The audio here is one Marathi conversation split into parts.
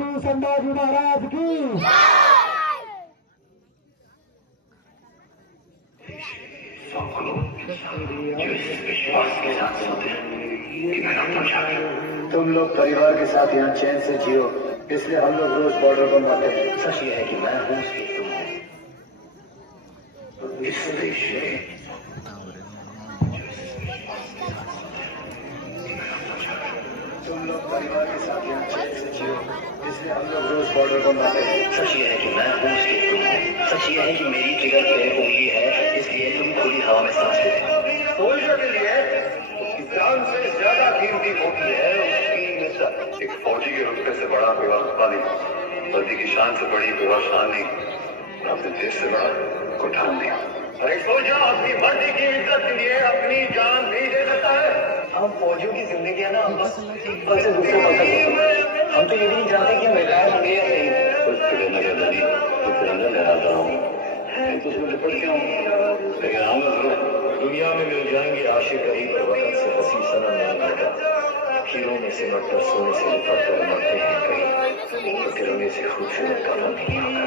छत्रपती संभाजी महाराज की तुम लोग परिवार के साथ यहाँ चैन से जियो, इसलिए हम लोग रोज बॉर्डर पर मरते हैं। सच ये है कि मैं हूँ उसकी तुम हो। इस देश में तुम लोग परिवार के साथ यहाँ चैन से जियो, इसलिए हम लोग रोज बॉर्डर पर मरते हैं। सच ये है कि मैं हूँ उसकी तुम हो। सच ये है कि मेरी ट्रिगर पे उंगली है, इसलिए तुम खुली हवा में सांस लेते हो। सोल्जर के लिए उसकी जान से ज्यादा कीमती होती है उसकी मिसाल। एक फौजी के रुतबे से बड़ा कोई वक्फा नहीं, वर्दी की शान से बड़ी कोई और शान नहीं, और अपने देश से बड़ा कोई ठान नहीं। और एक सोल्जर अपनी वर्दी की इज्जत के लिए अपनी जान नहीं दे सकता है। हम फौजियों की जिंदगी है ना, हम बस एक पल से दूसरे पल तक हम तो ये भी नहीं जानते कि हम रिटायर होंगे या नहीं। कुछ फिक्र न कर दादी, तो तिरंगा लहराता हूँ, तो उसमें लिपट गया हूँ, लेकिन आऊंगा जरूर। दुनिया में मिल जाएंगे आशिक करीब और वक्त से हसी सनम नहीं होता। हीरों में सिमट कर सोने से लिपट कर मरते हैं कहीं, तो तिरंगे से खूबसूरत पता नहीं होता।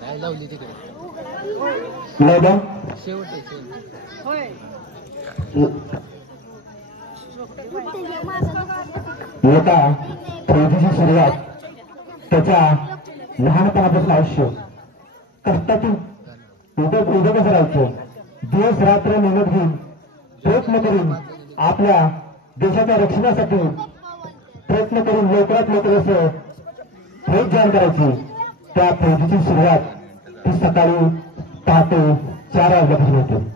काय लावली तिकडे मॅडम शेवट आता फौजीची सुरुवात त्याच्या लहानपणापासून आयुष्य कष्टातून पुढे कसं राहायचं, दिवस रात्र मेहनत घेऊन प्रयत्न करून आपल्या देशाच्या रक्षणासाठी प्रयत्न करून लवकरात लवकर असं फौज जॉईन करायची। त्या फौजीची सुरुवात ती सकाळी पहाटे 4 वाजल्यापासून होते।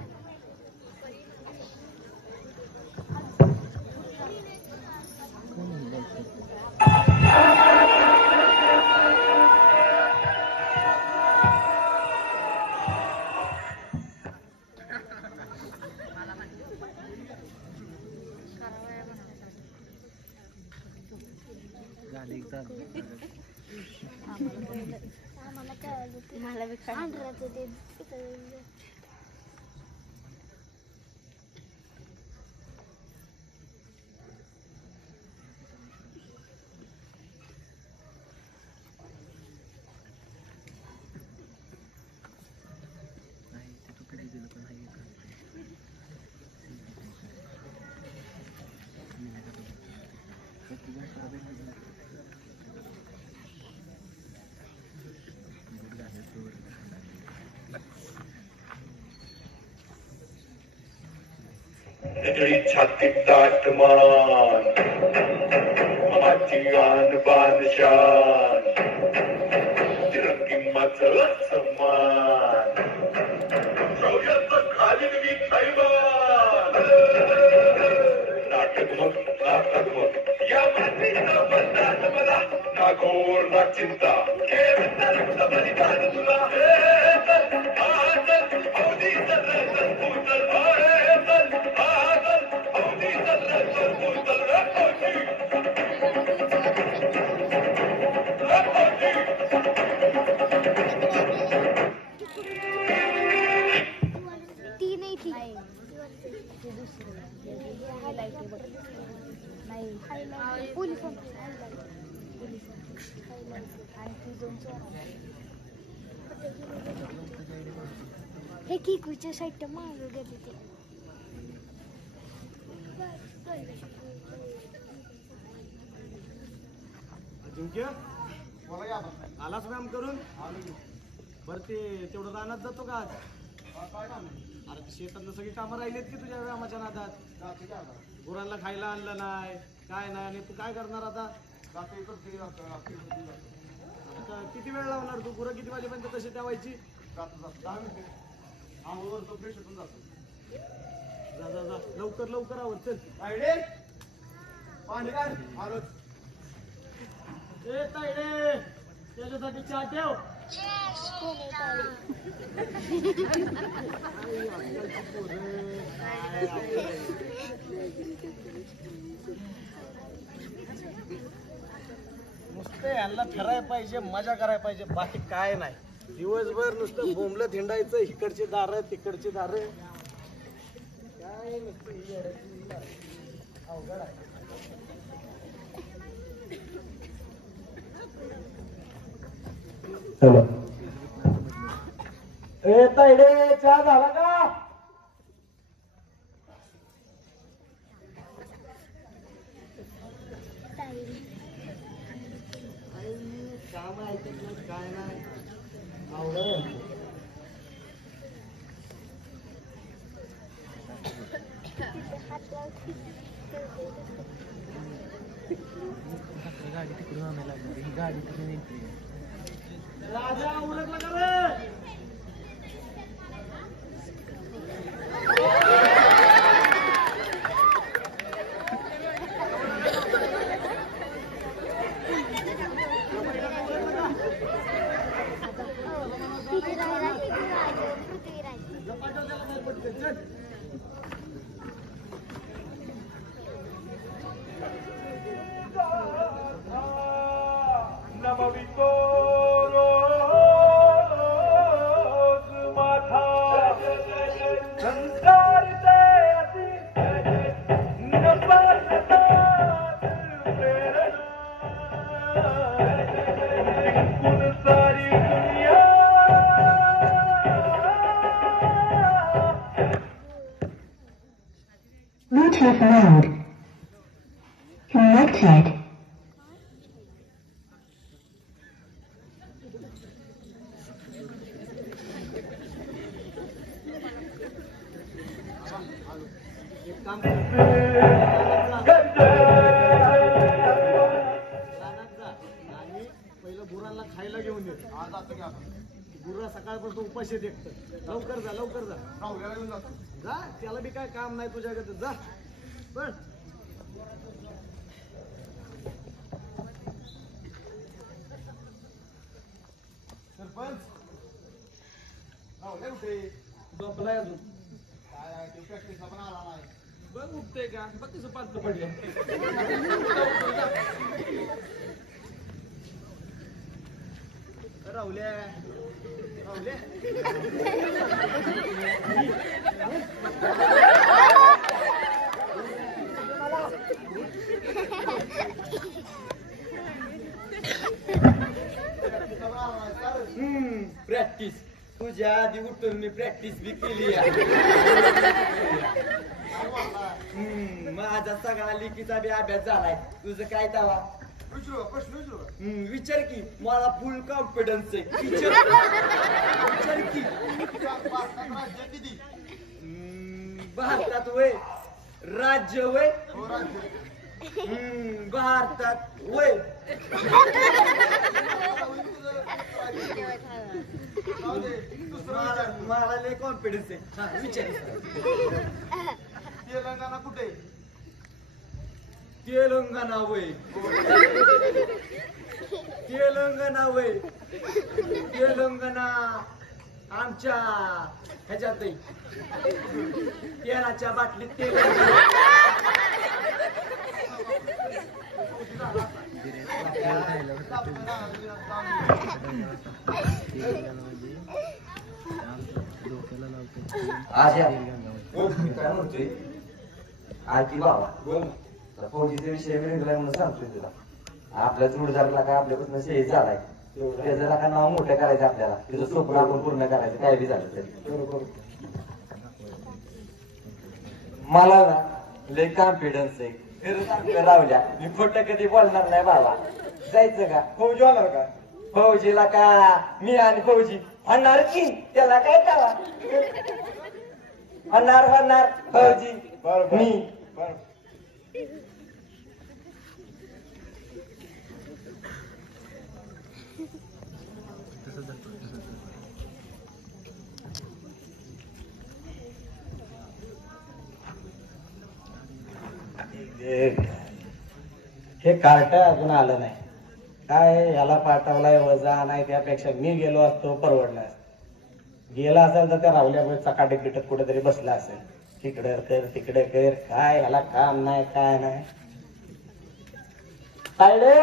छाती ताटमान माझी आन बान शान तिरंगी माझं सन्मान शौर्याचं खालील मी थैमान नाटक मग या मातीचा बंधात मला ना घोर ना चिंता खेळ बलिदान तुला हे किकूच्या साईड मागं गेले ते अजिंक्य बोला आलाच व्यायाम करून बरं ते तेवढं रानात जातो का आज? अरे शेतातलं सगळी कामं राहिलीत की तुझ्या व्यायामाच्या नादात? गुरांना खायला आणलं नाही काय नाही, आणि तू काय करणार आता? किती वेळ लावणार तू? गुरं किती वाजेपर्यंत तशी ठेवायची? जा जा जा लवकर लवकर आवड चल पाणी काय आलो तायडे त्याच्यासाठी चहा ठेव. नुसतं यांना फिरायला पाहिजे, मजा करायला पाहिजे, बाकी काय नाही. दिवसभर नुसतं बोंबलं हिंडायचं, इकडची दारं तिकडची दारं, काय नुसतं ही येड्याची अवघड आहे. चला ए तायडे, चहा झाला का? काम ऐकत नाही, काय नाही, अवघड आहे. गाडी तिकडून आणायला लागणार ही गाडी तिकडून येते. राजा उलटला का रे? Bluetooth mode. Connected. एक काम कर. रानात जा आणि पहिलं गुरांना खायला घेऊन ये. गुरा सकाळपासून उपाशी आहेत एकटं. लवकर जा, लवकर जा. जा, त्याला बी काय काम नाही तुझ्याकडे. जा पण सरपंच झोपलाय अजून. बघ उठतंय का? बघ कसं पालतं पडलं. राहुल्या राहुल्या प्रॅक्टिस तुझ्या आधी उठून मी प्रॅक्टिस बी केली. माझा सगळा लेखीचा बी अभ्यास झालाय. तुझं काय दावा? विचार की, मला फुल कॉन्फिडन्स आहे. विचार की. भारतात वय राज्य वय भारतात वय मला लय कॉन्फिडन्स आहे. हा विचार. तेलंगणा कुठे? तेलंगणा वय तेलंगणा वय तेलंगणा आमच्या ह्याच्यात तेलाच्या बाटलीत तेलंगणा. काय म्हणतोय आरती बाबा फौजीचा विषय वेगळा म्हणून सांगतोय तुला. आपल्या जोडदारला काय आपल्यापासून शहीद झालाय, त्याचं का नाव मोठं करायचं आपल्याला, त्याचं स्वप्न आपण पूर्ण करायचं काय बी झालं तरी. मला ना लय कॉन्फिडन्स आहे. रावल्या मी खोटं कधी बोलणार नाही बाबा. जायचं का? फौजी होणार का? फौजीला का मी आणि फौजी होणार की, त्याला काय करा होणार फौजी मी. हे कार्ट अजून आलं नाही. काय याला पाठवलाय वजा नाही, त्यापेक्षा मी गेलो असतो परवडला. गेला असेल तर त्या राहुल्यामुळे चकाटेक बिटत कुठेतरी बसला असेल. तिकडे कर तिकडे कर, काय याला काम नाही काय नाही. तायडे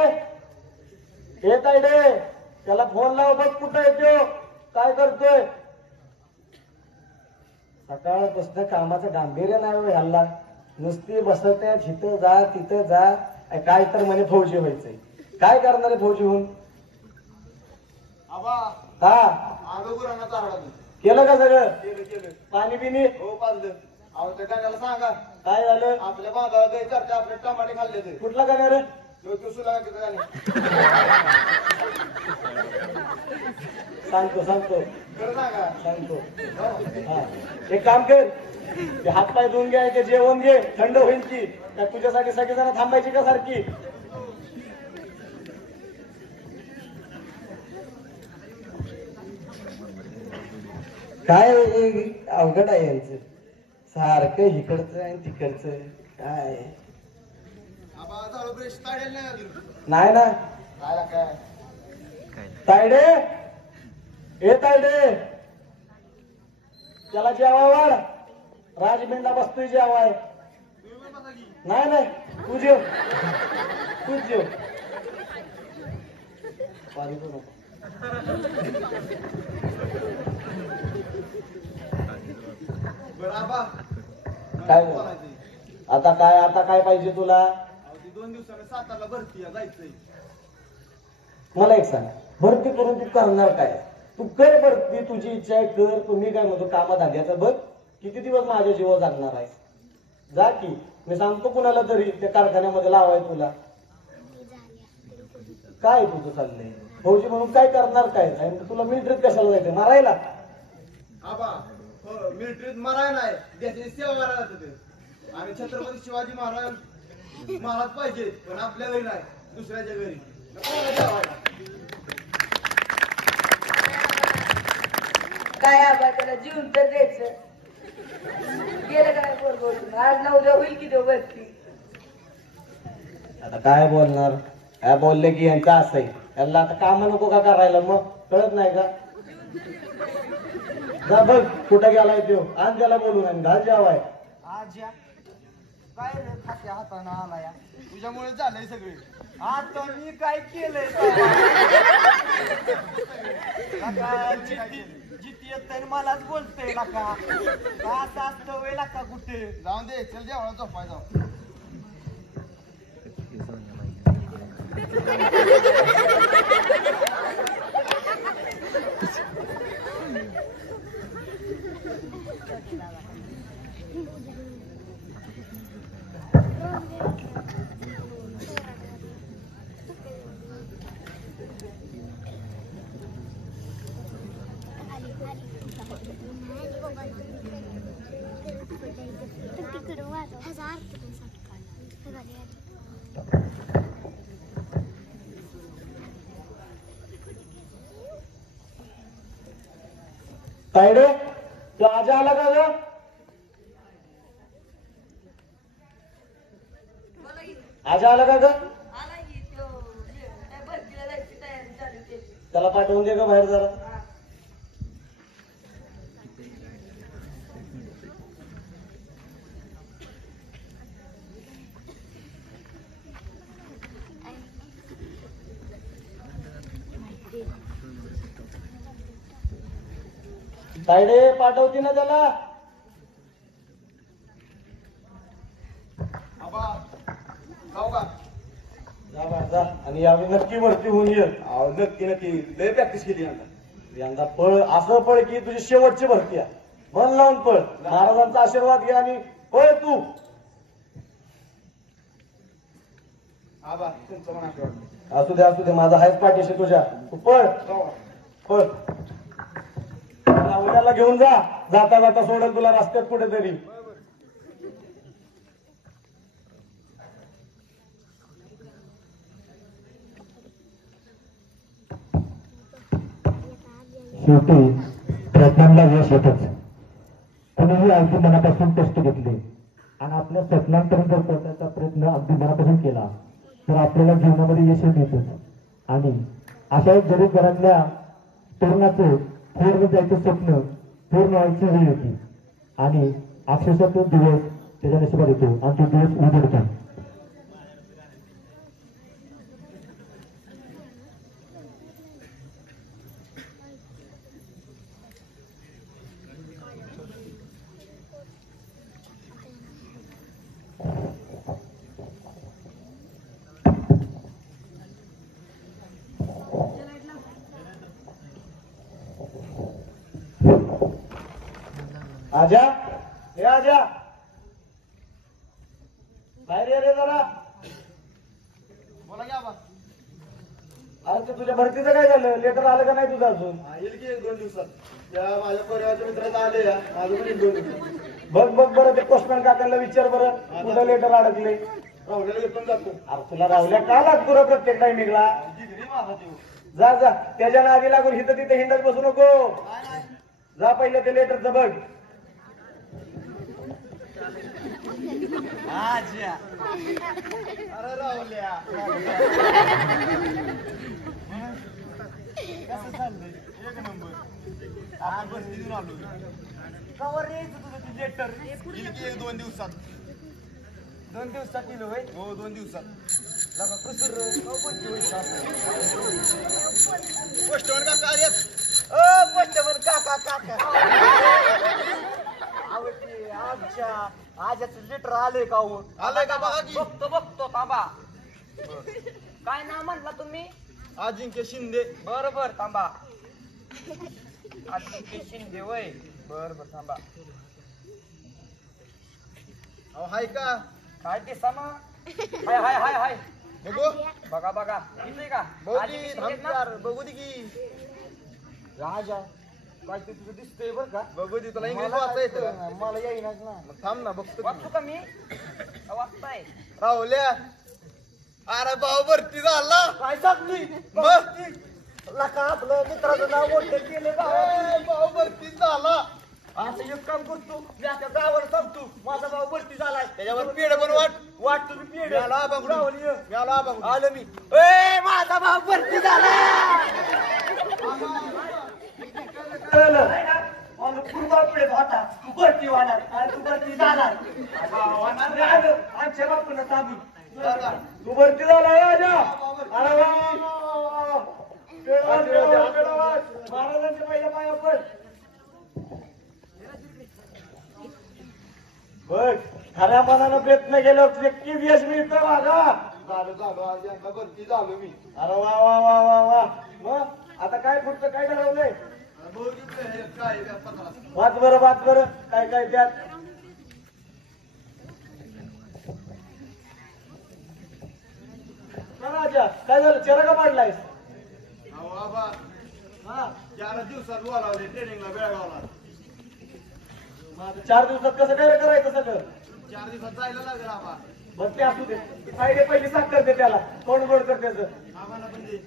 येत आहे रे, त्याला फोन लाव बघ कुठं येतो, काय करतोय. सकाळपासून कामाचं गांभीर्य नाही हो ह्याला, नुसती बसत आहे, तिथं जा तिथं जा, काय तर म्हणे फौजी व्हायचंय. काय करणार आहे फौजी होऊन. हा केलं का सगळं. केलं पाणी बिनी हो पाजलं. अहो त्या गाण्याला सांगा काय झालं. आपल्या बांधाला काही चर्चा आपले टमाटे खाल्ले ते कुठला गाणं रे. गाणे सांगतो खरं सांगा. सांगतो. हा एक काम कर, ते हातपाय धुवून घ्या, ते जेवण घे, थंड होईल की. त्या तुझ्यासाठी सगळेजण थांबायची का सारखी. काय अवघड आहे यांचं, सारखं इकडचं आणि तिकडचं. काय ब्रश काढेल नाही अजून. नाही ना. काय तायडे ए तायडे, त्याला जेवाय वाढ. राजमेंढा बसतोय जेवाय. नाही तू जेव, तूच जेव. पाणी पण नको. बरं आबा काय झालं? आता काय पाहिजे तुला. 2 दिवसाने सातारला भरती आहे, जायचंय. मला एक सांग, भरती करून तू करणार काय. तू कर भरती, तुझी इच्छा आहे कर. तुम्ही काय म्हणतो कामाधंद्याचं बघ. किती दिवस माझ्या जीवावर जागणार आहे. जा की, मी सांगतो कुणाला तरी त्या कारखान्यामध्ये लावाय तुला. काय तुझं चाललंय फौजी म्हणून, काय करणार काय. आणि तुला मिलिटरीत कशाला जायचं, मारायला. आबा हो मिलिटरीत माराय नाही, देशाची सेवा करायला जातं ते. आणि छत्रपती शिवाजी महाराज पाहिजे, पण आपल्या घरी नाही, दुसऱ्याच्या घरी. काय आबा त्याला जीवन तर द्यायचं. गेलं काय बरोबर, आज ना उद्या होईल की देव भरती. आता काय बोलणार. काय बोलले की यांचं असं आहे, यांना आता काम नको का करायला. मग कळत नाही का. जा बघ कुठं गेलाय तो, आणि त्याला बोलून आणि घाल जेवाय. आज या काय रे खात्या हातानं आला या. तुझ्यामुळे झालंय सगळे. आता मी काय केलंय जिती येत मलाच बोलतोय नका. असं असतं वेळ नका कुठे. जाऊन दे, चल जेवण झोपाय जाऊ. तिकडं वाजव 1000 तायडे तो आज आला का ग. आज आला का ग. आला की तो काय भरतीला जायची तयारी चालू केली. त्याला पाठवून दे का बाहेर जरा. तायडे पाठवते ना त्याला. आबा जाऊ का. जा बाहेर जा, आणि यावेळी नक्की भरती होऊन ये. अहो नक्की लय प्रॅक्टिस केली यंदा पळ, असं पळ की तुझी शेवटची भरती आहे. मन लावून पळ, महाराजांचा आशीर्वाद घे आणि पळ तू. आबा तुमचं मन आशीर्वाद. असू दे माझा हायच पाठीशी तुझ्या. तू पळ पळ. उद्याला घेऊन जा, जाता जाता सोडेल तुला रस्त्यात कुठेतरी. शेवटी प्रयत्नांना यश येतच. कुणीही अगदी मनापासून कष्ट घेतले आणि आपल्या स्वप्नांपर्यंत जर पोहोचण्याचा प्रयत्न अगदी मनापासून केला तर आपल्याला जीवनामध्ये यश मिळतच. आणि अशा गरीबघरातल्या तरुणाचं पूर्ण जायचं स्वप्न पूर्ण व्हायची वेळ येते आणि अक्षरशः तो दिवस त्याच्या नशिबात येतो आणि तो दिवस उजडतो. आजा हे आजा बाहेर ये रे जरा. बोला की आबा. अरे ते तुझ्या भरतीचं काय झालं? लेटर आलं का नाही तुझं अजून? येईल की 1-2 दिवसात. त्या माझ्या परिवाराच्या मित्राला आले या माझं पण 1-2 दिवसात. बघ बघ बरं ते पोस्टमॅन काकांना विचार बरं कुठं लेटर अडकले. राहुल्याला घेऊन जातो. अरे तुला राहुल्या का लागतो रे प्रत्येक टायमिंगला? जिगरी माझा देऊ. जा जा त्याच्या नादी लागून इथं तिथे हिंडत बसू नको. जा पहिलं ते लेटरचं बघ. अरे राहुल्या कसं चाललंय? एक नंबर. आज बसती देऊन आलो. कवर यायचं तुझं ते लेटर? येईल की 1-2 दिवसात. 2 दिवसात केलं होय. हो 2 दिवसात. लगा कसं कोणती व्हायचं पोस्टमन काका आलेत. पोस्टमन काका काका आवडते आमच्या आजाचं लेटर आलंय का हो? आलंय का बघा की. बघतो थांबा. काय नाव म्हणला तुम्ही? अजिंक्य शिंदे. बर थांबा. अजिंक्य शिंदे वय. बर थांबा. अहो हाय का? काय दिसा ना? हाय बघू बघा दिसतंय का? बघू आजी की दिसतेत थांब ना? यार, बघू दे की. राजा काय ते तुझं दिसतंय बरं का? बघू दे तुला इंग्लिश वाचता येतं का? मला येईनाच ना. मग थांब ना बघतो की. वाचतो का मी? वाचताय. राहुल्या अरे भाऊ भरती झाला. काय सांगतोय? मग लका आपलं मित्राचं नाव मोठं केलं का? भाऊ भरती झाला. असं एक काम करतो मी आता गावाला सांगतो माझा भाऊ भरती झालाय. त्याच्यावर पेड पण वाट तुम्ही पेढ मिळाला आबाकडून. आलं मी. ए माझा भाऊ भरती झाला. पूर्वापुढे होता तू भरती होणार आणि तू भरती जाणार. आमच्या बापूला सांगू तू भरती झाला राजा. अरे वा. महाराजांच्या पहिल्या पाया पड. बघ खऱ्या मनानं प्रयत्न केल्यावर नक्कीच यश मिळतं माझा. झालो आज यंदा भरती झालो मी. अरे वा वा वा वा वा. मग आता काय पुढचं काय ठरवलंय? बघू की काय 15. वाच बरं काय काय त्यात. राजा काय झालं? चेहरा का पाडलायस? अहो बाबा हा 4 दिवसात बोलावले ट्रेनिंगला बेळगावला. मग 4 दिवसात कसं काय करायचं सगळं? 4 दिवसात जायला लागेल आबा. बघ ते असू दे. साईडे पहिली साखर दे त्याला. कोण गोड कर त्याचं. आम्हाला पण दे.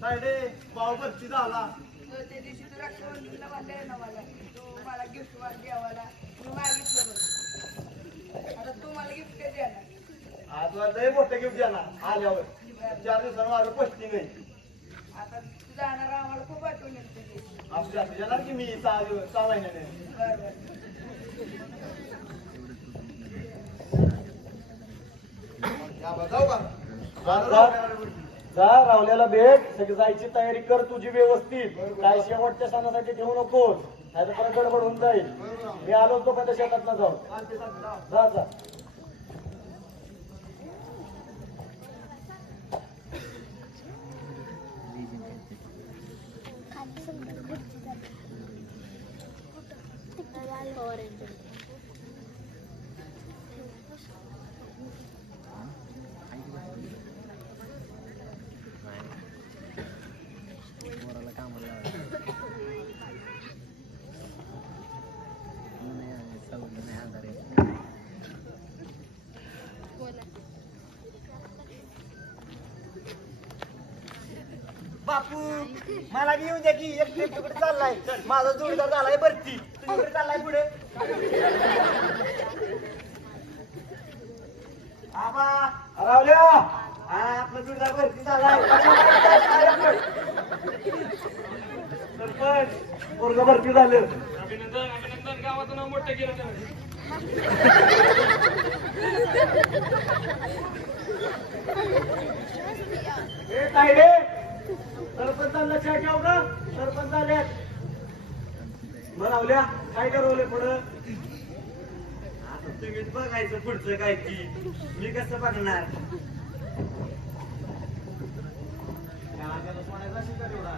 सायडे भाऊ भरती झाला. त्या दिवशी तू रक्षाबंधनला वाटलंय ना मला. तू मला गिफ्ट द्यावाला मी मागितलं बघ. आता तू मला गिफ्ट कधी देणार? आज लय मोठं गिफ्ट देणार आल्यावर. 4 दिवसांवर माझं पोस्टिंग आहे. आता तू जाणार आम्हाला खूप आठवण येते तुझी. असं देणार की मी 6 महिन्याने. बरं आबा जाऊ का? जा रावल्याला भेट. सगळी जायची तयारी कर तुझी व्यवस्थित. काय शेवटच्या सणासाठी ठेवू नकोस. नाही तर परत गडबड होऊन जाईल. मी आलो तो पण शेतात ना जाऊ. जा जा. बापू मला बी येऊ द्या की. एक ट्रिप तिकडे चाललाय. माझा जोडीदार झालाय भरती. तुम्ही कुठे चाललाय पुढे? आबा रावल्या आपला जोडीदार भरती झालाय. सरपंच पोरग भरती झालं. अभिनंदन गावाचं नाव मोठं केलं त्यानं. हे काय रे? सरपंचांना चहा ठेव का? सरपंच आल्यात. रावल्या काय ठरवलंय पुढं? आता तुम्हीच बघायचं पुढचं काय की. मी कसं बघणार? सोन्याचा शिका तेवढा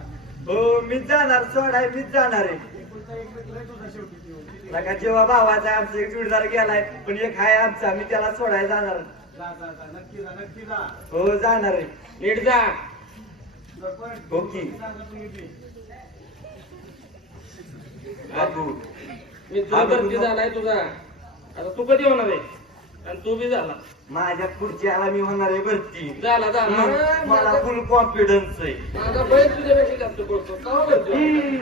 हो मीच जाणार सोडाय मीच जाणार आहे एकुलता एक मित्र आहे तुझा शेवटी तो. लगा जेव्हा भावाचा आमचा एक जोडीदार गेलाय पण एक हाय आमचा मी त्याला सोडायला जाणार जा जा जा नक्की जा नक्की जा. हो जाणार आहे नीट जा सरपंच ओके. सांगा तुम्ही बी. बाबू मी तुला भरती झालाय तुझा आता तू कधी होणार आहे आणि तू बी झाला माझ्या पुढच्या मी होणार आहे भरती झाला झाला मला फुल कॉन्फिडन्स आहे माझा बैल तुझ्यापेक्षा जास्त पडतो का बोलतो मी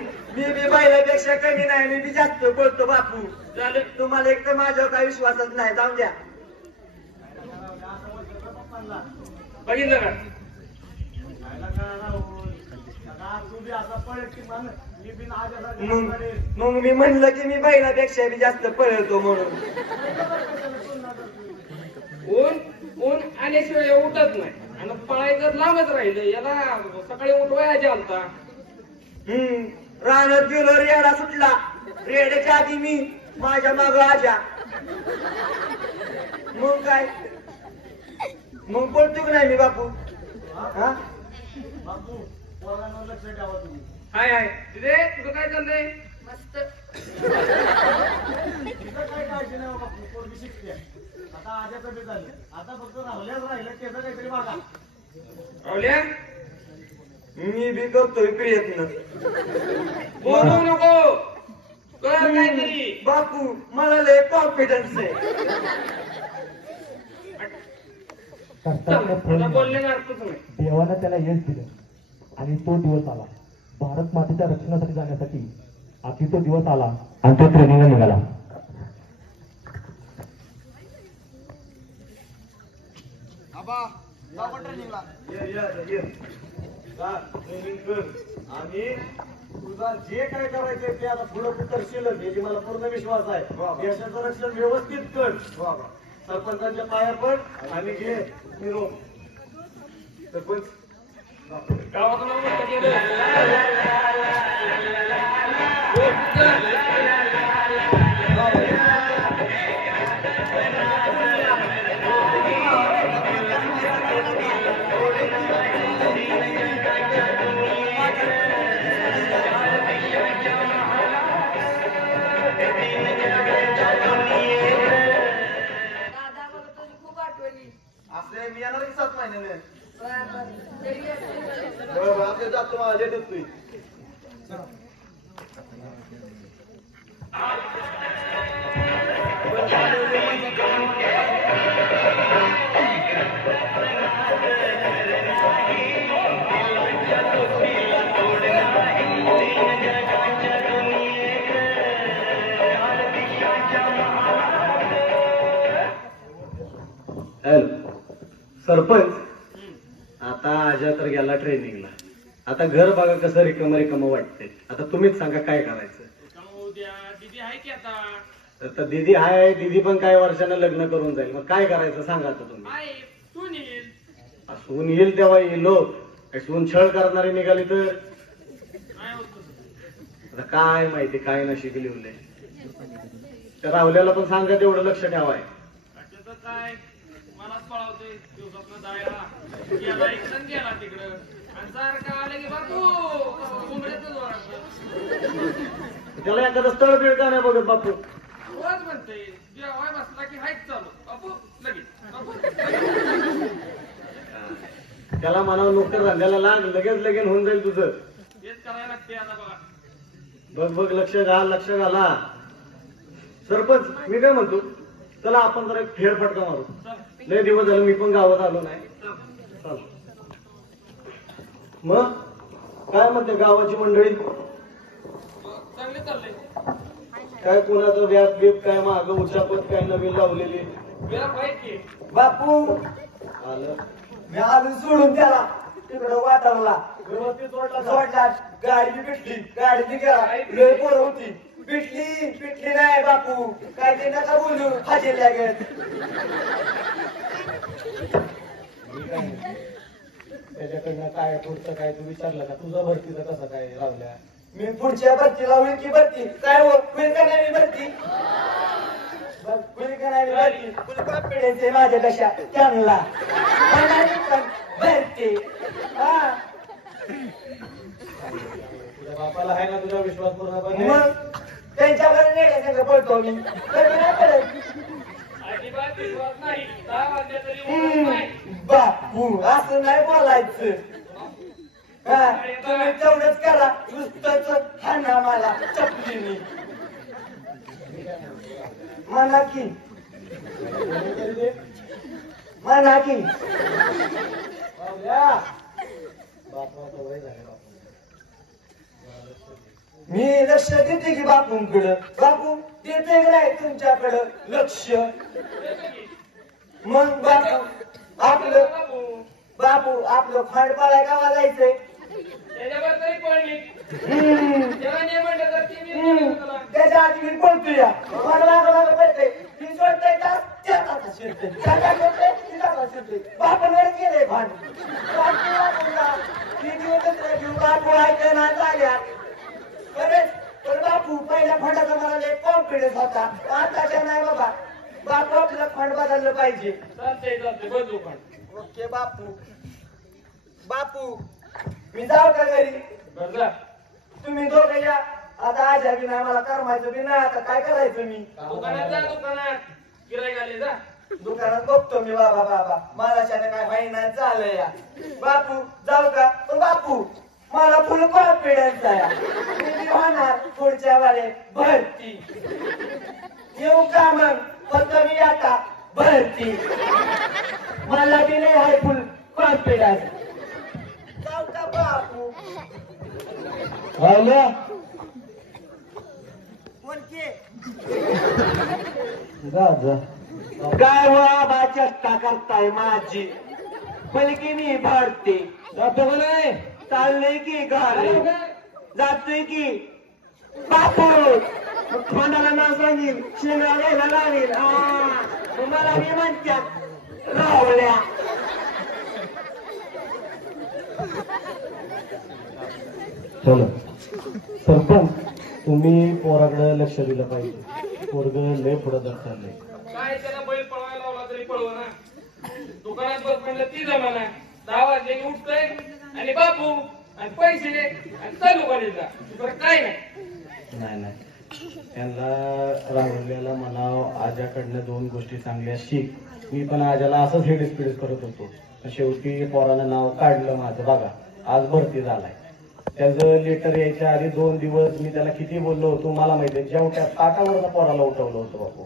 बी बैलापेक्षा कमी नाही मी बी जास्त बोलतो बापू झालं तुम्हाला एक तर माझ्यावर काही विश्वासच नाही जाऊन द्या असं बोलतो का पप्पांना? बघितलं का खायला का राहुल? लगा तू बी असा पळेल की मान मी बी आजच्या मग मी म्हणलं की मी बैलापेक्षा बी जास्त पळतो म्हणून ऊन ऊन आल्याशिवाय उठत नाही आणि पळायचं लांबच राहिलं याला सकाळी उठवायच्या आलता रानात गेलो रेडा सुटला रेड्याच्या आधी मी माझ्या माग आजा मग काय मग बोलतो की नाही मी बापू हा बापू पोरांवर लक्ष द्यावा तुम्ही. हाय हाय तिथे तुझं काय चाललंय मस्त तिथं काय काळजी नाही बापू पोरगी शिकते. आता आज्याचं बी झालं आता फक्त राहुल्याच राहिलं त्याचं काहीतरी बघा. राहुल्या मी बी करतोय प्रयत्न बोलू नको कर काहीतरी बापू मला लय कॉन्फिडन्स आहे कर्तव्य तुला बोलले ना अर्थच नाही देवानं त्याला यश दिलं आणि तो दिवस आला भारत मातेच्या रक्षणासाठी जाण्यासाठी आधी तो दिवस आला आणि तो ट्रेनिंगला निघाला. आबा जाऊ ट्रेनिंगला. ये जा ट्रेनिंग कर आणि तुझा जे काय करायचंय ते आता पुढं तू करशीलच याची मला पूर्ण विश्वास आहे. देशाचं रक्षण व्यवस्थित कर. सरपंचांच्या पाया पड आणि घे निरोप. सरपंच गावाचं नाव मोठं केलं दादा मला तुझी खूप आठवणी असं मी येणार की 7 महिन्याने. बरं तरी येतो. बरं आमच्या जातो मला लेट होतोय. हॅलो सरपंच आता आजा तर गेला ट्रेनिंगला. आता घर बघा कसं रिकाम रिकाम वाटतंय. आता तुम्हीच सांगा काय करायचं. उद्या दिदी आहे की आता तर दीदी आहे दीदी पण काय वर्षानं लग्न करून जाईल मग काय करायचं सांगा आता तुम्ही. आहे तू नेईल सून येईल तेव्हा येईल हो. सून छळ करणारी निघाली तर नाही होत तसं. आता काय माहिती काय नशीब लिवलंय. त्या राहुल्याला पण सांगा तेवढं लक्ष ठेवाय. त्याचं काय मलाच पळावतोय दिवसातनं जायला गेला इकडं गेला तिकडं आणि सारखं आलं की बापू उमऱ्यातच वाटतं त्याला एखादं स्थळ बिळ का नाही बघत बापू. रोज म्हणते जेवाय बसला की हाईट चालू बापू लगेच बापू लगेच. त्याला म्हणावं नोकर धंद्याला लाग लगेच लगेच होऊन जाईल तुझं. हेच करायला लागते आता बघा बघ बघ लक्ष घाला. सरपंच मी काय म्हणतो चला आपण जरा एक फेरफटका मारू. चल लय दिवस झाले मी पण गावात आलो नाही. चल चल मग काय म्हणते गावाची मंडळी. चांगले चाललंय काय कोणाचं व्याप बीप काय माग उचापत काय नवीन लावलेली व्याप आहे की बापू आलं. मी आलो सोडून त्याला तिकडं वाटावला व्यवस्थित वाटला का? सोडला गाडी बी भेटली गाडी बी गेला लय पोरं होती पिटली नाही बापू काय ते नका बोलू फाशी लागत त्याच्याकडनं काय पुढचं काय तू विचारलं का तुझा भरतीचा कसा काय रावल्या. मी पुढच्या भरतीला होईल की भरती काय हो होईल का नाही मी भरती होईल का नाही मी भरती फुल कॉन्फिडन्स आहे माझ्यापेक्षा त्यांना पण भरती हा करतो मी कमी नाही पडत. अजिबात विश्वास नाही 10 वाजले तरी उठत नाही. बापू असं नाही बोलायचं. हा तुम्ही तेवढंच करा नुसतंच हाना मला चपलीने म्हणा की म्हणा की मी लक्ष देते की बापूंकडं. बापू देते की नाही तुमच्याकडं लक्ष. मग बापू आपलं फांड पाळाय गावा जायचंय. त्याच्यावर तरी पडली त्याला नाही म्हणलं तर ती मी म्हणलं तुला. त्याच्या आधी मी पळतोय मला पळते मी सोडतोय का त्यात आता शिरते त्याच्या सोडते तिचा आता शिरते. बापूंवर गेले भांड बापू ऐकलं ना झाल्या खरेच. पण बापू पहिल्या फंडाचा मला लय कॉन्फिडन्स होता. आताच्या नाही बाबा. बापू आपलं फंड बदललं पाहिजे. चालतंय बदलू पण. ओके बापू. बापू मी जाऊ का घरी. बरं जा. तुम्ही दोघे या. आता आजा बी नाही मला करमायचं बी नाही. आता काय करायचं मी. दुकानात जा दुकानात गिऱ्हाईक आले जा. दुकानात बघतो मी बाबा मला त्याने काय महिन्यात झालं या. बापू जाऊ का. पण बापू मला फुल कॉन्फिडन्स आहे मी होणार पुढच्या वेळेस भरती. येऊ का मग फक्त मी आता भरती. मला बी नाही आहे फुल कॉन्फिडन्स. जाऊ का बापू. काय बाबा चेष्टा करताय माझी. पलकी मी भरते. जातो का नाही. चाललंय की घाले जातोय की. बापू खोंडाला नाव सांगेल शिंगा घ्यायला लावेल. मला मी म्हणतात रावल्या. चलो सरपंच तुम्ही पोराकडे लक्ष दिलं पाहिजे. पोरग लय पुढे जात चाललंय. काय त्याला बैल पळवायला लावला तरी पळव ना. दुकानात बस म्हणलं ती जमाना 10 वाजले की उठतोय आणि बापू आणि पैसे आणि चालू कॉलेजला. बरं काय नाही. नाही त्यांना राहुल्याला म्हणावं आज्याकडनं 2 गोष्टी चांगल्या शिक. मी पण आज्याला असंच हेडीस करत होतो. शेवटी पोरानं नाव काढलं माझं बघा. आज भरती झालाय. त्याचं लेटर यायच्या आधी 2 दिवस मी त्याला किती बोललो होतो मला माहिती आहे. जेवढ्या ताटावरनं पोराला उठवलं होतं बापू.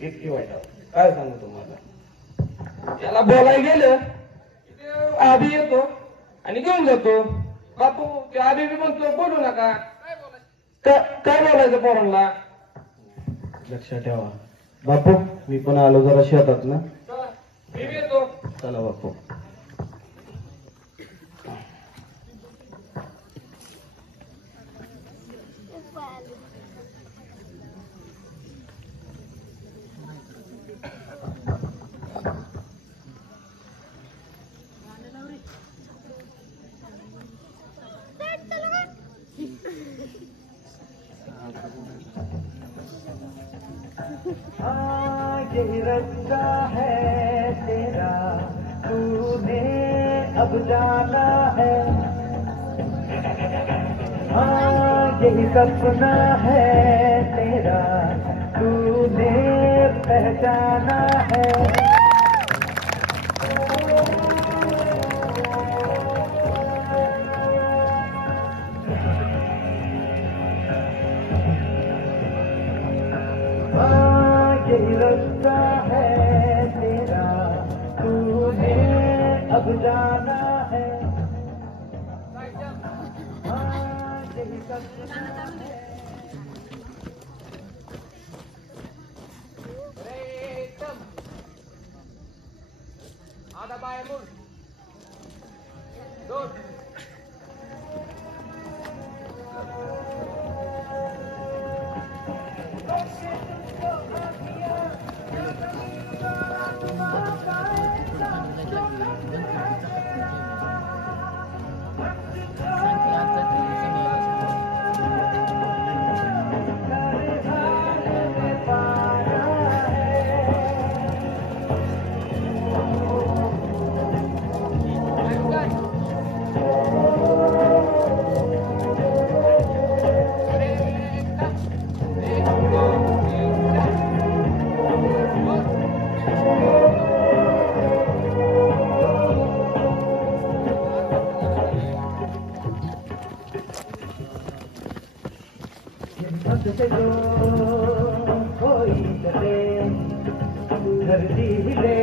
इतकी वाईट काय सांगू तुम्हाला. त्याला बोलायला गेलं आधी येतो आणि घेऊन जातो. बापू ते आधी बी म्हणतो बोलू नका. काय बोलायचं पोरांना. लक्षात ठेवा बापू. मी पण आलो जरा शेतात ना. मी बी येतो. चला बापू. यही रास्ता है तेरा तूने अब जाना है. हाँ यही सपना है तेरा तूने पहचाना है. यही रास्ता है तेरा तूने अब जाना है. यही सपना है. आधा बाय बोल 2 हाँ किस्मत से जो कोई चले धरती हिले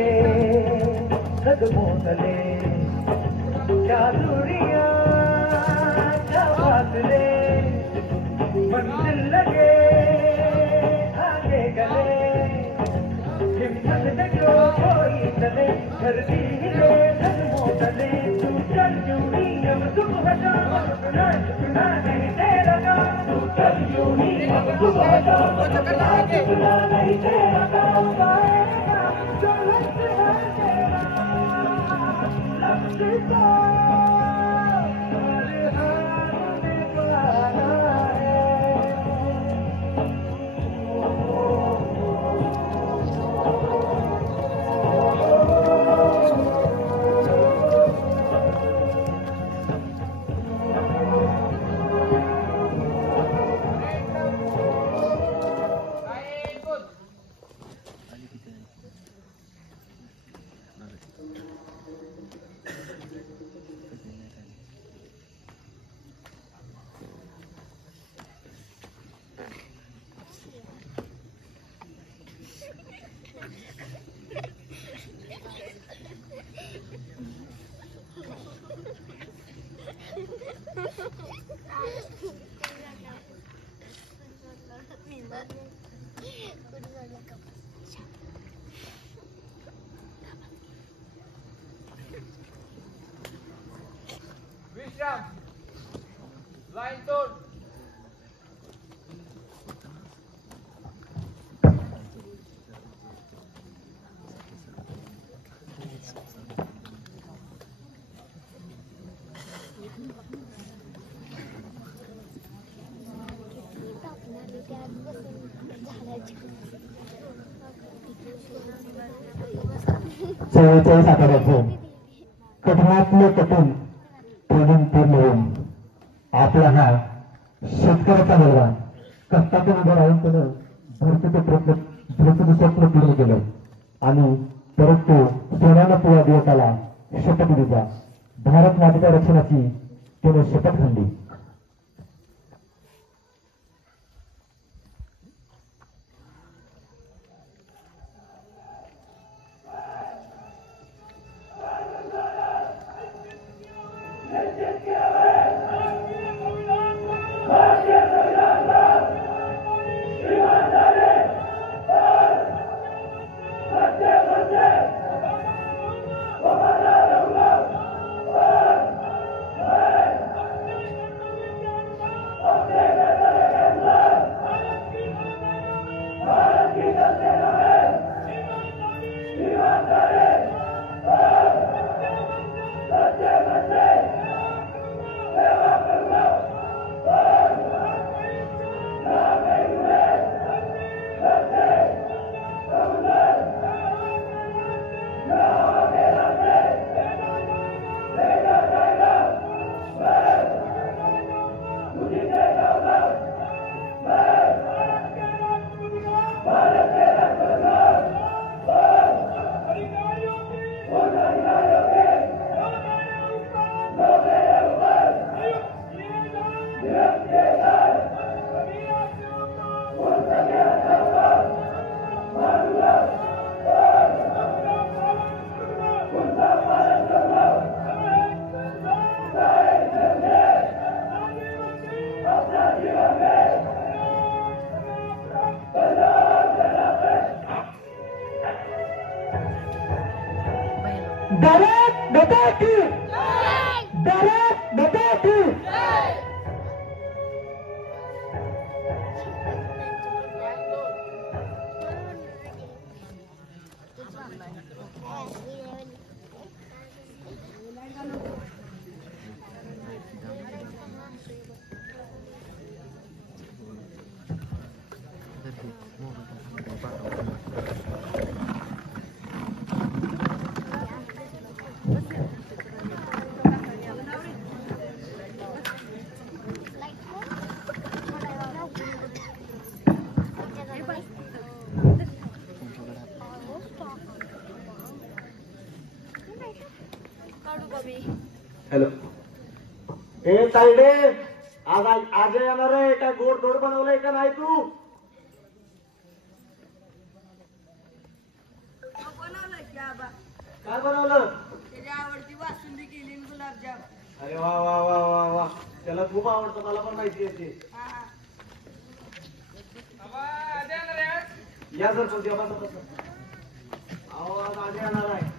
कदमों तले क्या दूरियां क्या फासले मंजिल लगे आगे गले हिम्मत से जो कोई चले धरती हिले कदमों तले तू चल यूं ही अब तुम हटा सुना नहीं तेरा काम तू चल यूं ही अब तुम हटा सुना नहीं तेरा काम पाएगा जो लफ्ज़ है तेरा लफ्ज़ का हर हाल में गाना है विश्राम लाईन तोड चव्वेचाळीस आठवड्याचं कठीणातलं कठीण ट्रेनिंग पूर्ण होऊन आपला हा शेतकऱ्याचा मुलगा कष्टातून उभं राहून त्यानं भरतीचं स्वप्न पूर्ण केलं आणि परत तो सोन्यानं पुरा दिवसाला शपथ दिला. भारत मातेच्या रक्षणाची त्याने शपथ खाल्ली. हॅलो ए तायडे आज येणार आहे काय गोड धोड बनवलंय का नाही तू? बनवलं की आबा काय बनवलं? त्याची आवडती बासुंदी केली आणि गुलाबजाम. अरे वा वा वा वा वा, त्याला खूप आवडतं, मला पण माहिती आहे ते. हा हा आबा, द्या ना रे. या सर तुझ्या आवाज आधी येणार आहे.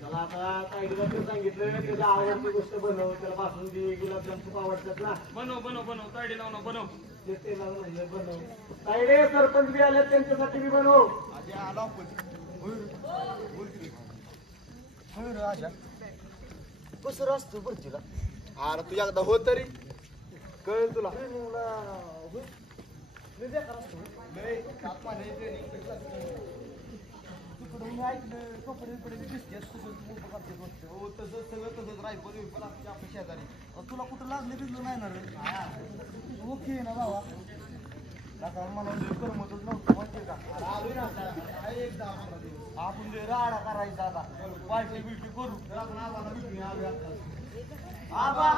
त्याला आता ताईला ते सांगितलं त्याची आवडती गोष्ट बनव, त्याला बासुंदी गुलाबजाम खूप आवडतात ना. बनव बनव बनव तायडी लाव ना बनव. ते नाव म्हणलं बनव. ताईडे सरपंच बी आले त्यांच्यासाठी बी बनव. कसं असतो बरं तुला? अरे तुझ्या एकदा हो तरी कळेल तुला. तसं सगळं तसंच रायफल विफल आपल्या शेजारी. तुला कुठं लागले बिजलं नाही ना रे? ओके ना बाबा. मला करमतच नव्हतं माहितीये का? एकदा आपण जे राडा करायचा आता पार्टी बिल्टी करू आबा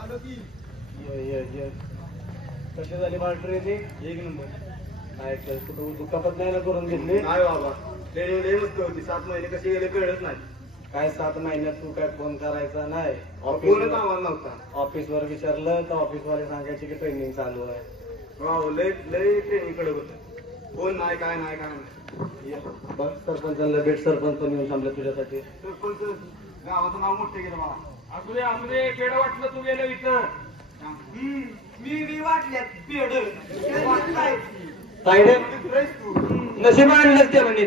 आलो की. कशी झाली बाल्ट्री ती? एक नंबर. काय कुठं दुखापत नाही ना करून घेतली? नाही बाबा, ट्रेनिंग मस्त होती. 7 महिने कसे गेले कळत नाही. काय 7 महिन्यात तू काय फोन करायचा नाही? कोणच आम्हाला नव्हता. ऑफिसवर विचारलं तर ऑफिसवाले सांगायचे की ट्रेनिंग चालू आहे. हो, लय लय ट्रेनिंग कडे होतं. फोन नाही काय नाही काय नाही. बघ सरपंचाला भेट, सरपंच पण येऊन थांबले तुझ्यासाठी. सरपंच गावाचं नाव मोठं केलं मला. असू दे पेड वाटलं तू गेलं इथं. मी बी वाटल्यात पेड तायडे तू नशीब आणलं ते म्हणे.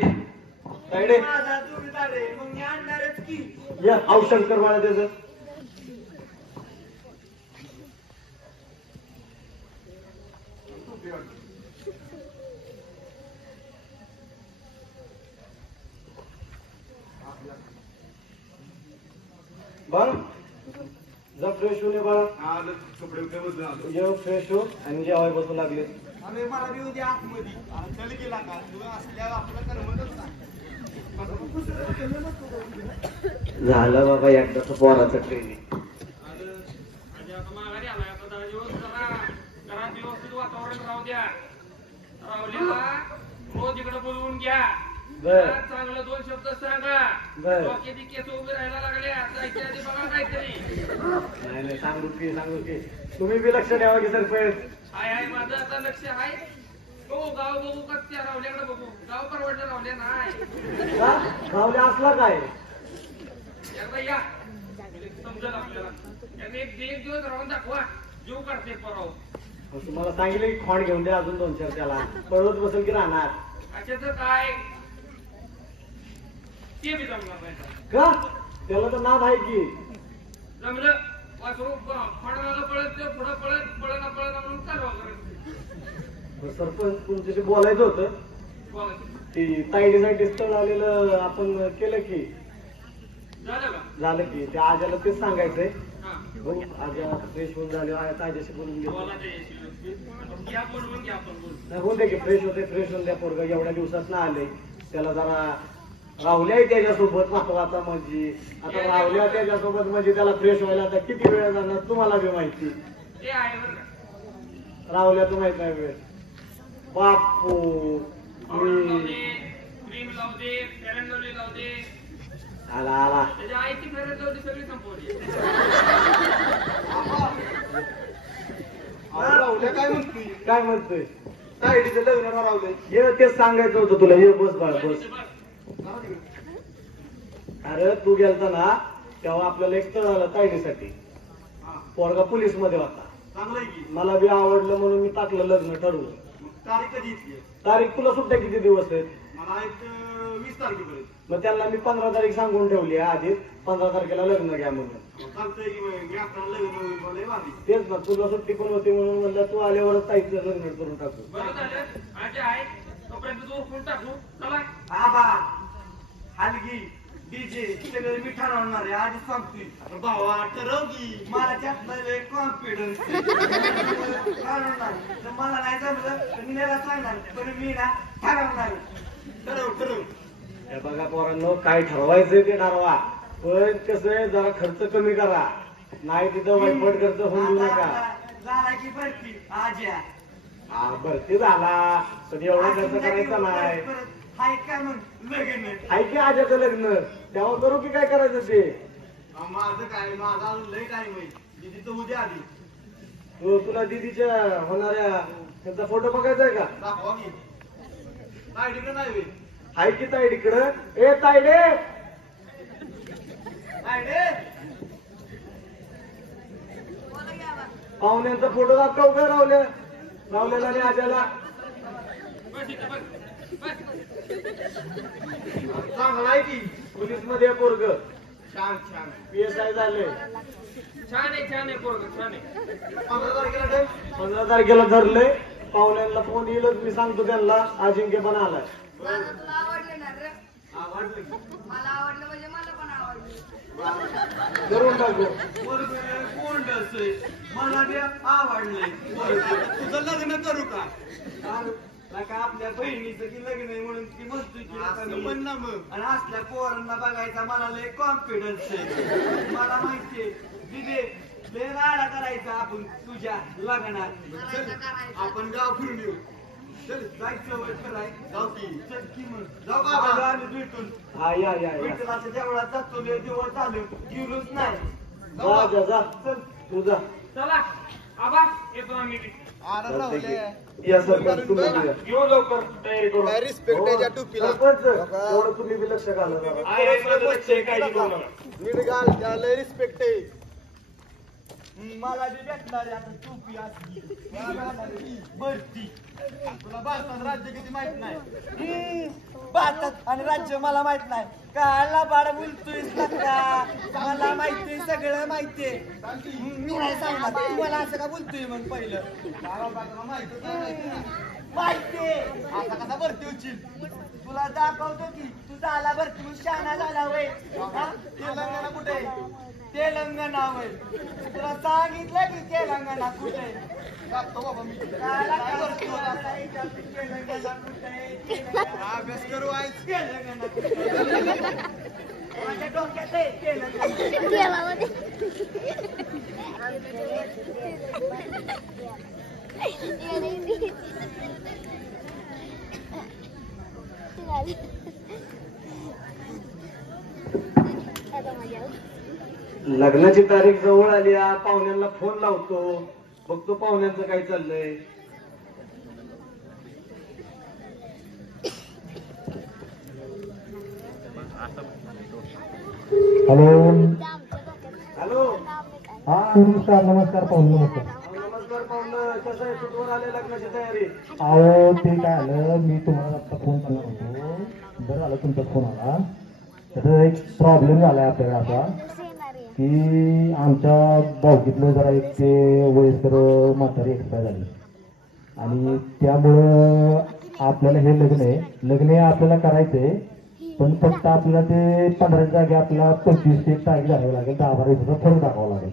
तायडे माझा जोडीदार आहे, मग मी आणणारच की. या औशंकर मला त्याचं. बघ जा फ्रेश होऊन ये बाळा. आलं कपडे बिपडे बदलून आलो. ये फ्रेश हो आणि जेवाय बसू लागले. आम्ही मला बी उद्या आतमध्ये चल गेला का तू असल्यावर आपलं करमतच नाही. झालं बाबा एकदाच पोराचं ट्रेनिंग. आता माघारी आलाय आता 10 दिवस घरात व्यवस्थित वातावरण राहू द्या. राहुलीला रोज इकडे बोलवून घ्या. बर. चांगलं 2 शब्द सांगा. बर. डोक्याची केस उभे राहायला लागल्या जायच्या आधी बघा काहीतरी. नाही सांगू की तुम्ही बी लक्ष द्यावं की सरपंच. हाय माझं आता लक्ष आहे. हो गाव बघू का त्या रावल्याकडे बघू. गाव परवडलं रावल्या नाही. राहुले असला काय? एकदा या समजेल आपल्याला. यांनी एक दिवस राहून दाखवा. जीव काढते पराव. तुम्हाला सांगितलं की खोंड घेऊन द्या अजून 2-4 त्याला. पळवत बसेल की राहणार अशाच काय ते बी जमणार नाही. का? त्याला तर नाद आहे की. जमलं वासरू फळाला पळत ते पुढं पळत पळत म्हणून चालवा करत. सरपंच तुमच्याशी बोलायचं होतं. बोलायचं ती तायडीसाठी स्थळ आलेलं आपण केलं की. झालं का? झालं की त्या आजाला तेच सांगायचंय. हा बघ आजा फ्रेश होऊन झाले तायद्याशी बोलून घेऊ. बोलायचं घ्या बोलवून घ्या आपण बोलू. नाही होते की फ्रेश होऊन द्या पोरगा एवढ्या दिवसात ना आले. त्याला जरा राहुल्या त्याच्यासोबत महत्वाचा म्हणजे. आता राहुल्या त्याच्यासोबत म्हणजे त्याला फ्रेश व्हायला आता किती वेळ जाणार तुम्हाला बी माहिती. ते आहे बरं का. राहुल्या तर माहित नाही वेळ. बापू पावडर लावू दे, क्रीम लावू दे, फेरन लवली लावू दे. आला त्याच्या आईची फेरन लवली सगळी संपवली. राहुल्या काय म्हणतोय? काय म्हणतोय? तायडीचं लग्न राहुलंय. हे तेच सांगायचं होतं तुला. ये बस बाळ बस. अरे तू गेलता ना तेव्हा आपल्याला एक स्थळ आलं तायडीसाठी. पोरगा पोलीस मध्ये होता. चांगलंय की. मला बी आवडलं म्हणून मी टाकलं लग्न ठरवलं. तारीख कधी इतकी? तारीख तुला सुट्ट्या किती दिवस आहेत? मला एक 20 तारखेपर्यंत. मग त्यांना मी 15 तारीख सांगून ठेवली आधीच. 15 तारखेला लग्न घ्या म्हणून. चालतंय की मी आपल्याला लग्न होईल लय भारी. तेच ना तुला सुट्टी पण होती म्हणून म्हणलं तू आल्यावरच ताईचं लग्न करून टाकू. बरं झालं आज आहे तोपर्यंत तो फोन टाकू. चला आबा हलगी डीजे सगळं मी ठरवणार आहे आधी सांगतोय. आता भावा ठरव की. मला त्यातलं कॉन्फिडन्स ठरवणार. जर मला नाही जमलं तर मी त्याला सांगणार. पण मी ना ठरवणार. ठरव. हे बघा पोरांनो काय ठरवायचंय ते ठरवा. पण कसं आहे जरा खर्च कमी करा. नाही तिथं वाईपट करत होऊ देऊ नका. झाला की भरती आज्या हा भरती झाला पण एवढा खर्च करायचा नाही. हाय का मग लग्न आहे की आजचं लग्न तेव्हा करू की काय करायचं ते. माझं काय माझा अजून लय टाइम होईल दिदी तर उद्या आली. तुला दीदीच्या होणाऱ्या त्यांचा फोटो बघायचा आहे का. दाखवा की नाही तिकडे नाही होईल. आहे की ताईडीकडं. ए ताईडे पाहुण्यांचा फोटो दाखव का रावल्याला आणि आज्याला. चांगला आहे की पोलीस मध्ये पोरग छान छान. PSI झाले. छान आहे पोरगं, छान आहे. 15 तारखेला टाइम. 15 तारखेला धरले. पाहुण्यांना फोन येईलच मी सांगतो त्यांना. अजिंक्य पण आलाय. दादा तुला आवडले ना रे? आवडलं की. मला आवडलं म्हणजे मला पण आवडलं. करून टाकू. कोण डसे मला ते आवडले. तुझं लग्न करू का का आपल्या बहिणीचं की लग्न आहे म्हणून ती मस्ती पण ना मग. आणि असल्या पोरांना बघायचा मला लय कॉन्फिडन्स आहे. मला माहितीये दिदे लय राडा करायचा आपण तुझ्या लग्नात. आपण गाव फिरून येऊ. चल जायचं वय कराय जाऊ की. चल की मग जाऊ बाबा. आम्ही भेटून हा या या या. विठ्ठलाच्या देवळात जातो लय दिवस झाले गेलोच नाही. जा जा जा चल तू जा. चला आबा येतो आम्ही. आनंद राहुले. या सरपंच तुम्ही बी या. येऊ लवकर तयारी करू. काय रिस्पेक्ट आहे त्या टोपीला. सरपंच एवढं तुम्ही बी लक्ष घाला जरा. काळजी करू नका. नीट घाल त्याला रिस्पेक्ट आहे. मला बी भेटणार आहे आता टोपी असली. भरती तुला भारतात राज्य किती माहित नाही. भारतात आणि राज्य मला माहित नाही. काला बाळ बोलतोय का मला माहितीये सगळं माहितीये. मी नाही सांगणार तुम्हाला असं का बोलतोय मग पहिलं माहितीये. आता कसा भरती होशील. तुला दाखवतो की तू झाला बरं तू शहाणा झाला वय. तेलंगणा कुठे तेलंगणा वय. तुला सांगितलं की तेलंगणा कुठे. जातो बाबा मी. काला काय करतो आता इथं तेलंगणा कुठे. अभ्यास करू आहे. तेलंगणा कुठे. माझ्या डोक्यात आहे तेलंगणा. लग्नाची तारीख जवळ आली. पाहुण्यांना फोन लावतो बघतो पाहुण्यांचं काय चाललंय. हॅलो हॅलो हा नमस्कार नमस्कार पाहून नमस्कार. नमस्कार पाहुणं. कसं आहे कुठवर आले लग्नाची तयारी. अहो ते काय आलं मी तुम्हाला आता फोन करणार होतो. बरं आलं तुमचा फोन आला. तर एक प्रॉब्लेम झालाय आपल्याकडे असा की आमच्या भावकीतलं जरा एक ते वयस्कर म्हातारी एक्सपायर झाली आणि त्यामुळं आपल्याला हे लग्न हे आपल्याला करायचंय. पण फक्त आपल्याला ते 15 जागे आपल्याला 25 एक तारीख घालावी लागेल. 10-12 दिवसाचा फरक टाकावा लागेल.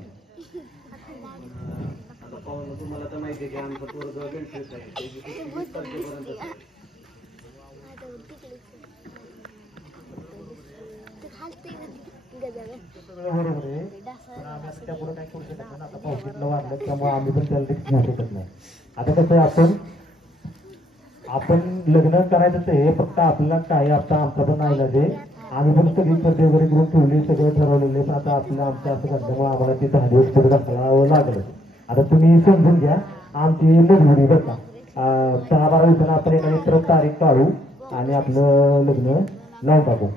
आता पाहुणं तुम्हाला तर माहिती आहे की आमचं पोरग गणपतीच आहे. त्याची 20 तारखेपर्यंत बरोबर आहे. पण आम्ही आता त्यापुढे काय करू शकत नाही. आता पावसातलं वाढलं त्यामुळे आम्ही पण त्याला टिक घेऊ शकत नाही. आता कसं आहे आपण लग्न करायचं ते फक्त आपल्याला काय आता आमचा पण नाही लागे. आम्ही पण सगळी खर्च वगैरे करून ठेवली सगळं ठरवलेले. पण आता आपल्याला आमचं असं घडल्यामुळे आम्हाला ते 10 दिवस पुढे दाखवावं लागलं. आता तुम्ही समजून घ्या आमची मजबुरी बरं का. 10-12 दिवसांना आपण एखादी तारीख काढू आणि आपलं लग्न लावून टाकू.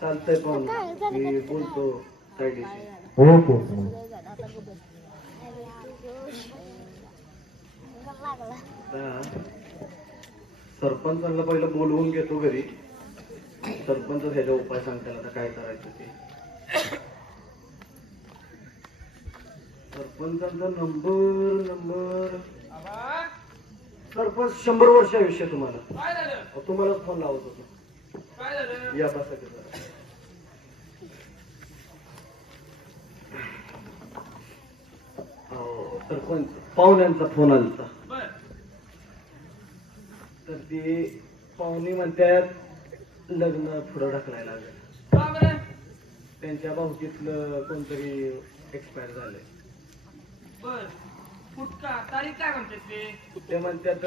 चालतंय पाहुणं. मी बोलतो ताईडीशी. ओके. सरपंचांना पहिलं बोलवून घेतो घरी. सरपंच ह्याचा उपाय सांगताना आता काय करायचं ते. सरपंचांचा नंबर सरपंच 100 वर्ष आयुष्य तुम्हाला. काय झालं तुम्हालाच फोन लावत होतो. काय झालं. या बसा की जरा. सरपंच पाहुण्यांचा फोन आलता. बर तर ती पाहुणी म्हणतात लग्न पुढं ढकलायला लागेल. का बरं. त्यांच्या भाऊकीतलं कोणतरी एक्सपायर झालंय. बर फुटका तारीख काय म्हणते ते? ते म्हणतात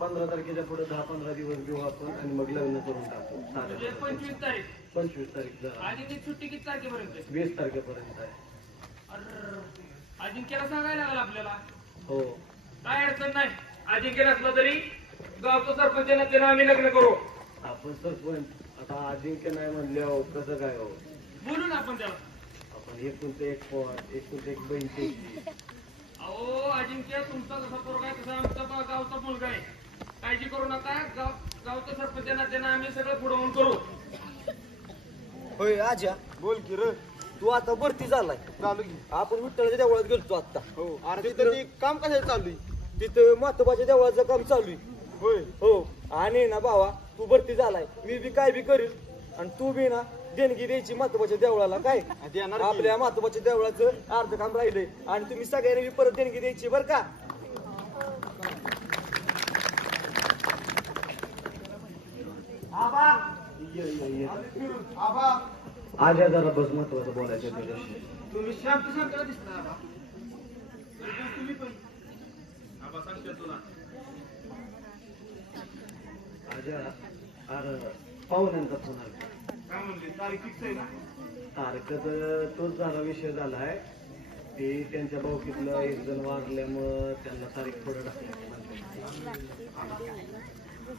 15 तारखेच्या पुढे 10-15 दिवस घेऊ आपण आणि मग लग्न करून टाकू. म्हणजे 25 तारीख. 25 तारीख झाली. अजिंक्य सुट्टी किती तारखेपर्यंत? 20 तारखेपर्यंत आहे. अरे अजिंक्यला सांगायला लागलं आपल्याला. हो काय अडचण नाही. अजिंक्य नसलं तरी गावचं सरपंचांना त्याला आम्ही लग्न करू. आपण सरपंच आता अजिंक्य नाही म्हणल्यावर कसं काय हो. बोलू ना आपण त्याला. आपण एकुलते एक पोट एकुलते एक बहीण त्याची. अहो अजिंक्य तुमचा जसा पोरगा आहे तसा आमचा गावचा मुलगा आहे. काळजी करू नका. गावचं सरपंचांना त्यांना आम्ही सगळं पुढवून करू. होय आजा बोल की रे. तू आता भरती झालाय. चालू की. आपण विठ्ठलाच्या देवळात गेलतो आता. हो अरे तिथं ते काम कशाला चालू आहे? तिथं मातोबाच्या देवळाचं काम चालू आहे. होय हो आणि ना भावा तू भरती झालाय. मी बी काय बी करील आणि तू बी ना देणगी द्यायची मातोबाच्या देवळाला. काय देणार की. आपल्या मातोबाच्या देवळाचं अर्ध काम राहिलंय आणि तुम्ही सगळ्यांनी बी परत देणगी द्यायची बर का. आबा आजा जरा बस महत्वाचं बोलायचं तुझ्याशी. तुम्ही शांत शांत दिसता बा. तुम्ही पण आबा सांगते तुला. आजा अरे पाहुण्यांचा फोन आला. काय म्हणले तारीख फिक्स आहे ना? तारखेचा तोच झाला विषय झालाय. ते त्यांच्या भाऊकीतलं एक जण वारल्यामुळं त्यांना तारीख पुढे टाकली.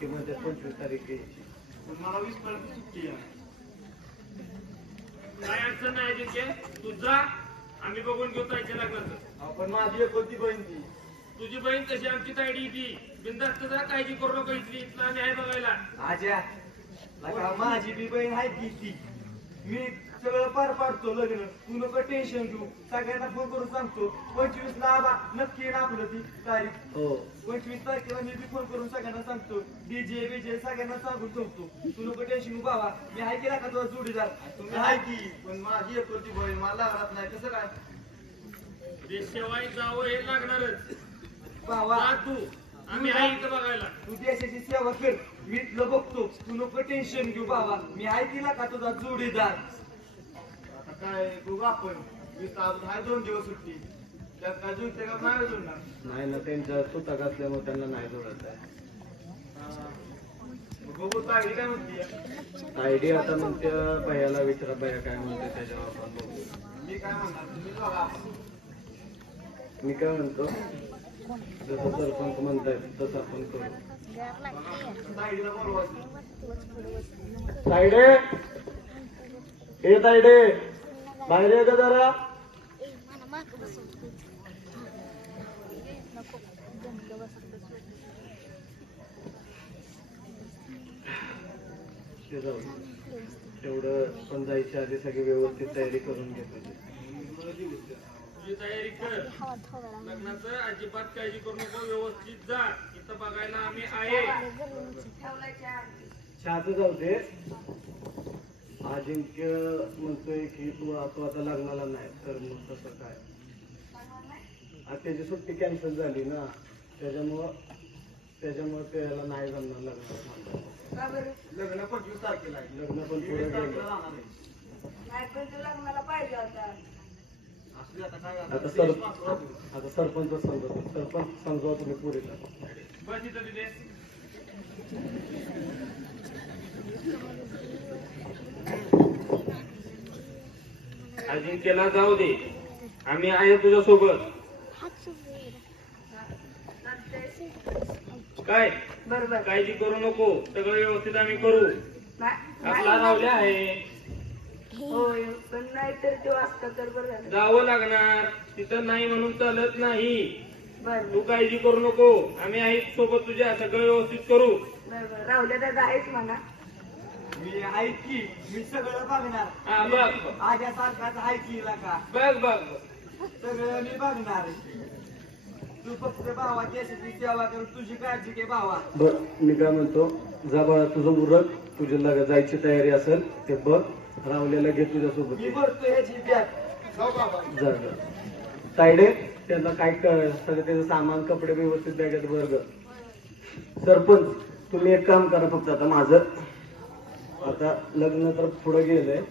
ते म्हणते 25 तारीख घ्यायची. पण मला 20 तारखेची सुट्टी आहे. काय अडचण नाही अजिंक्य. तू जा. आम्ही बघून घेऊ ताईच्या लग्नाचं. आपण माझी एकोलती बहीण ती. तुझी बहीण कशी आमची तायडी ती बिंदास्त जा. काळजी करू नको. इथली इथलं आम्ही आहे बघायला. आजा लका माझी बी बहीण आहे की ती. मी सगळं पार पाडतो लग्न. तू नको टेन्शन घेऊ. सगळ्यांना फोन करून सांगतो 25 ला आबा नक्की येणं आपलं ती तारीख. हो 25 तारखेला मी बी फोन करून सगळ्यांना सांगतो. डीजे बीजे सगळ्यांना सांगून ठेवतो. तू नको टेन्शन घेऊ बाबा. मी आहे केला का तुझा जोडीदार. तुम्ही आहे की पण माझी एकोलती बहीण मला लागत नाही कसं काय? देशसेवाई जावं हे लागणारच. बाबा जा तू. आम्ही आहे इथं बघायला. तू देशाची सेवा कर. मी तुला बघतो. तू नको टेन्शन घेऊ बाबा. मी आहे केला का तुझा जोडीदार. आता काय बघू आपण. 20 अजून आहे 2 दिवस सुट्टी. त्यात काय जुळते का नाही जुळणार. नाही ना त्यांच्या सुताक असल्यामुळे त्यांना नाही जोडत आहे. बघू ताईडी काय म्हणते. आयडी आता मग त्या भैयाला विचारा. भैया काय म्हणते त्याच्यावर आपण बघू. मी काय म्हणणार तुम्ही बघा. मी काय म्हणतो जसं सरपंच म्हणतायत तसं आपण करू. ताईडीला बोलवायचं. तायडे ए तायडे बाहेर ये का जरा. मला माग बसून नको दमक बसा. ते जाऊ दे. तेवढं पण जायच्या आधी सगळी व्यवस्थित तयारी करून घेतो. तुझी तयारी कर. हवा थोडा लग्नाचं अजिबात काळजी करू नको. व्यवस्थित जा. इथं बघायला आम्ही आहे. ठेवलाय चहा. चहाचं जाऊ दे. अजिंक्य म्हणतोय की तू आता लग्नाला नाही तर मग तसं काय. आता त्याची सुट्टी कॅन्सल झाली ना त्याच्यामुळं त्याला नाही जमणार लग्नाला. का बरं? लग्न 25 तारखेला आहे. लग्न पण पुढे 23 तारखेला गेलं. राहणार आहे. नाही पण तू लग्नाला पाहिजे होता. असू दे आता काय आता करणार. आता सरपंच समजावा तुम्ही पुढे जा. बस इथं तिथे. अजिंक्यला जाऊ दे. आम्ही आहे तुझ्या सोबत. हात सुरू काय बरोबर. काळजी करू नको. सगळं व्यवस्थित आम्ही करू. आपला रावल्या आहे. होय पण नाही तर तो असता तर बरं झालं. जावं लागणार. तिथं नाही म्हणून चालत नाही. बरं तू काळजी करू नको. आम्ही आहे सोबत तुझ्या. सगळं व्यवस्थित करू. बरं राहुल्या दादा आहेच म्हणा. मी आहे की. मी सगळं बघणार. हा बघ आज्यासारखाच आहे की का. बघ बघ. सगळं मी बघणार. तू फक्त भावा देशाची सेवा कर. तुझी काळजी घे भावा. बर मी काय म्हणतो जा बाळा तुझं उरक. तुझ्या जायची तयारी असेल ते बघ. रावलेला घे तुझ्यासोबत. मी भरतो ह्याची बॅग. जाऊ बाबा. जा जा. तायडे त्यांना काय सगळं त्याचं सामान कपडे व्यवस्थित बॅगेत वर्ग. सरपंच तुम्ही एक काम करा फक्त आता माझं. आता लग्न तर पुढे गेलंय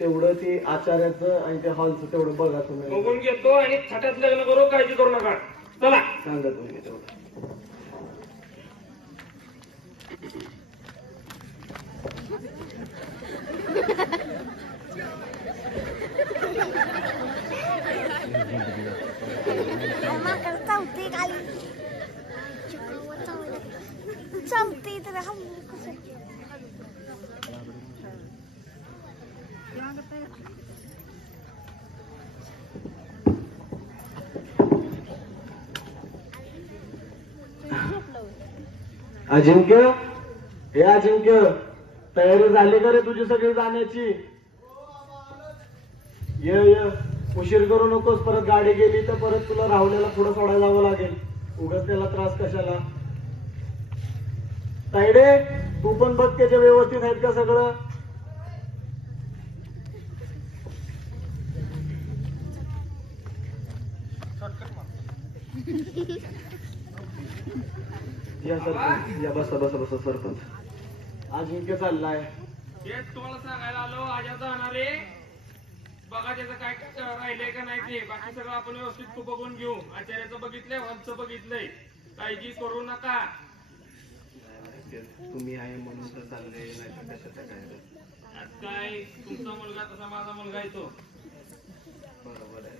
तेवढं ते आचार्याचं आणि त्या हॉलचं तेवढं बघा तुम्ही. बघून घेतो आणि थाटात लग्न करू, काळजी करू नका. चला. सांगा तुम्ही तेवढं. माकड चावते खाली चावते तर अजिंक्य, हे अजिंक्य, तयारी झाली का रे तुझी सगळी जाण्याची? ये उशीर करू नकोस. परत गाडी गेली तर परत तुला राहुल्याला पुढे सोडायला जावं लागेल. उगाच त्याला त्रास कशाला. तायडे, तू पण बघ त्याच्या व्यवस्थित आहेत का सगळं? या सरपंच, या बसा बसा बसा सरपंच. अजिंक्य चाललाय. तेच तुम्हाला सांगायला आलो. आज जाणार आहे. बघा त्याचं काय राहिलंय का नाही ते. बाकी सगळं आपण व्यवस्थित तू बघून घेऊ. आचार्याचं बघितलंय, हॉलचं बघितलंय. काळजी करू नका. तुम्ही आहे म्हणून तर चाललंय, नाही तर कशाचं काय. आज काय तुमचा मुलगा तसा माझा मुलगा आहे तो. बरोबर आहे.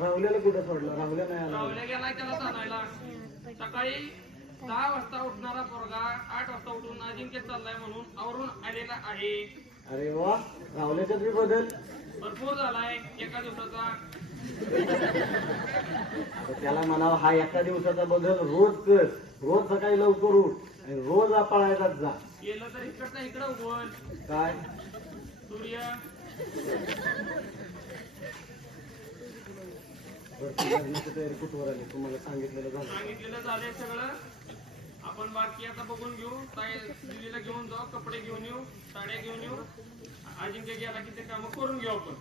राहुल्याला कुठं सोडलं? राहुल्या नाही आला. राहुल्या गेलाय त्याला सांगायला. सकाळी 10 वाजता उठणारा पोरगा 8 वाजता उठून अजिंक्य चाललाय म्हणून आवरून आलेला आहे. अरे वा, राहुल्याच्यात बी बदल भरपूर झालाय एका दिवसाचा. त्याला म्हणावं, हा एका दिवसाचा बदल रोज कर. रोज सकाळी लवकर उठ आणि रोज पळायलाच जा. गेलं तर इकडचं इकडं बोल. काय सूर्य लग्नाची तयारी कुठवर आली? तुम्हाला सांगितलेलं झालं. सांगितलेलं झालंय सगळं. आपण बाकी आता बघून घेऊ. दिदीला घेऊन जाऊ, कपडे घेऊन येऊ, साड्या घेऊन येऊ. अजिंक्य गेला की ते काम करून घेऊ आपण.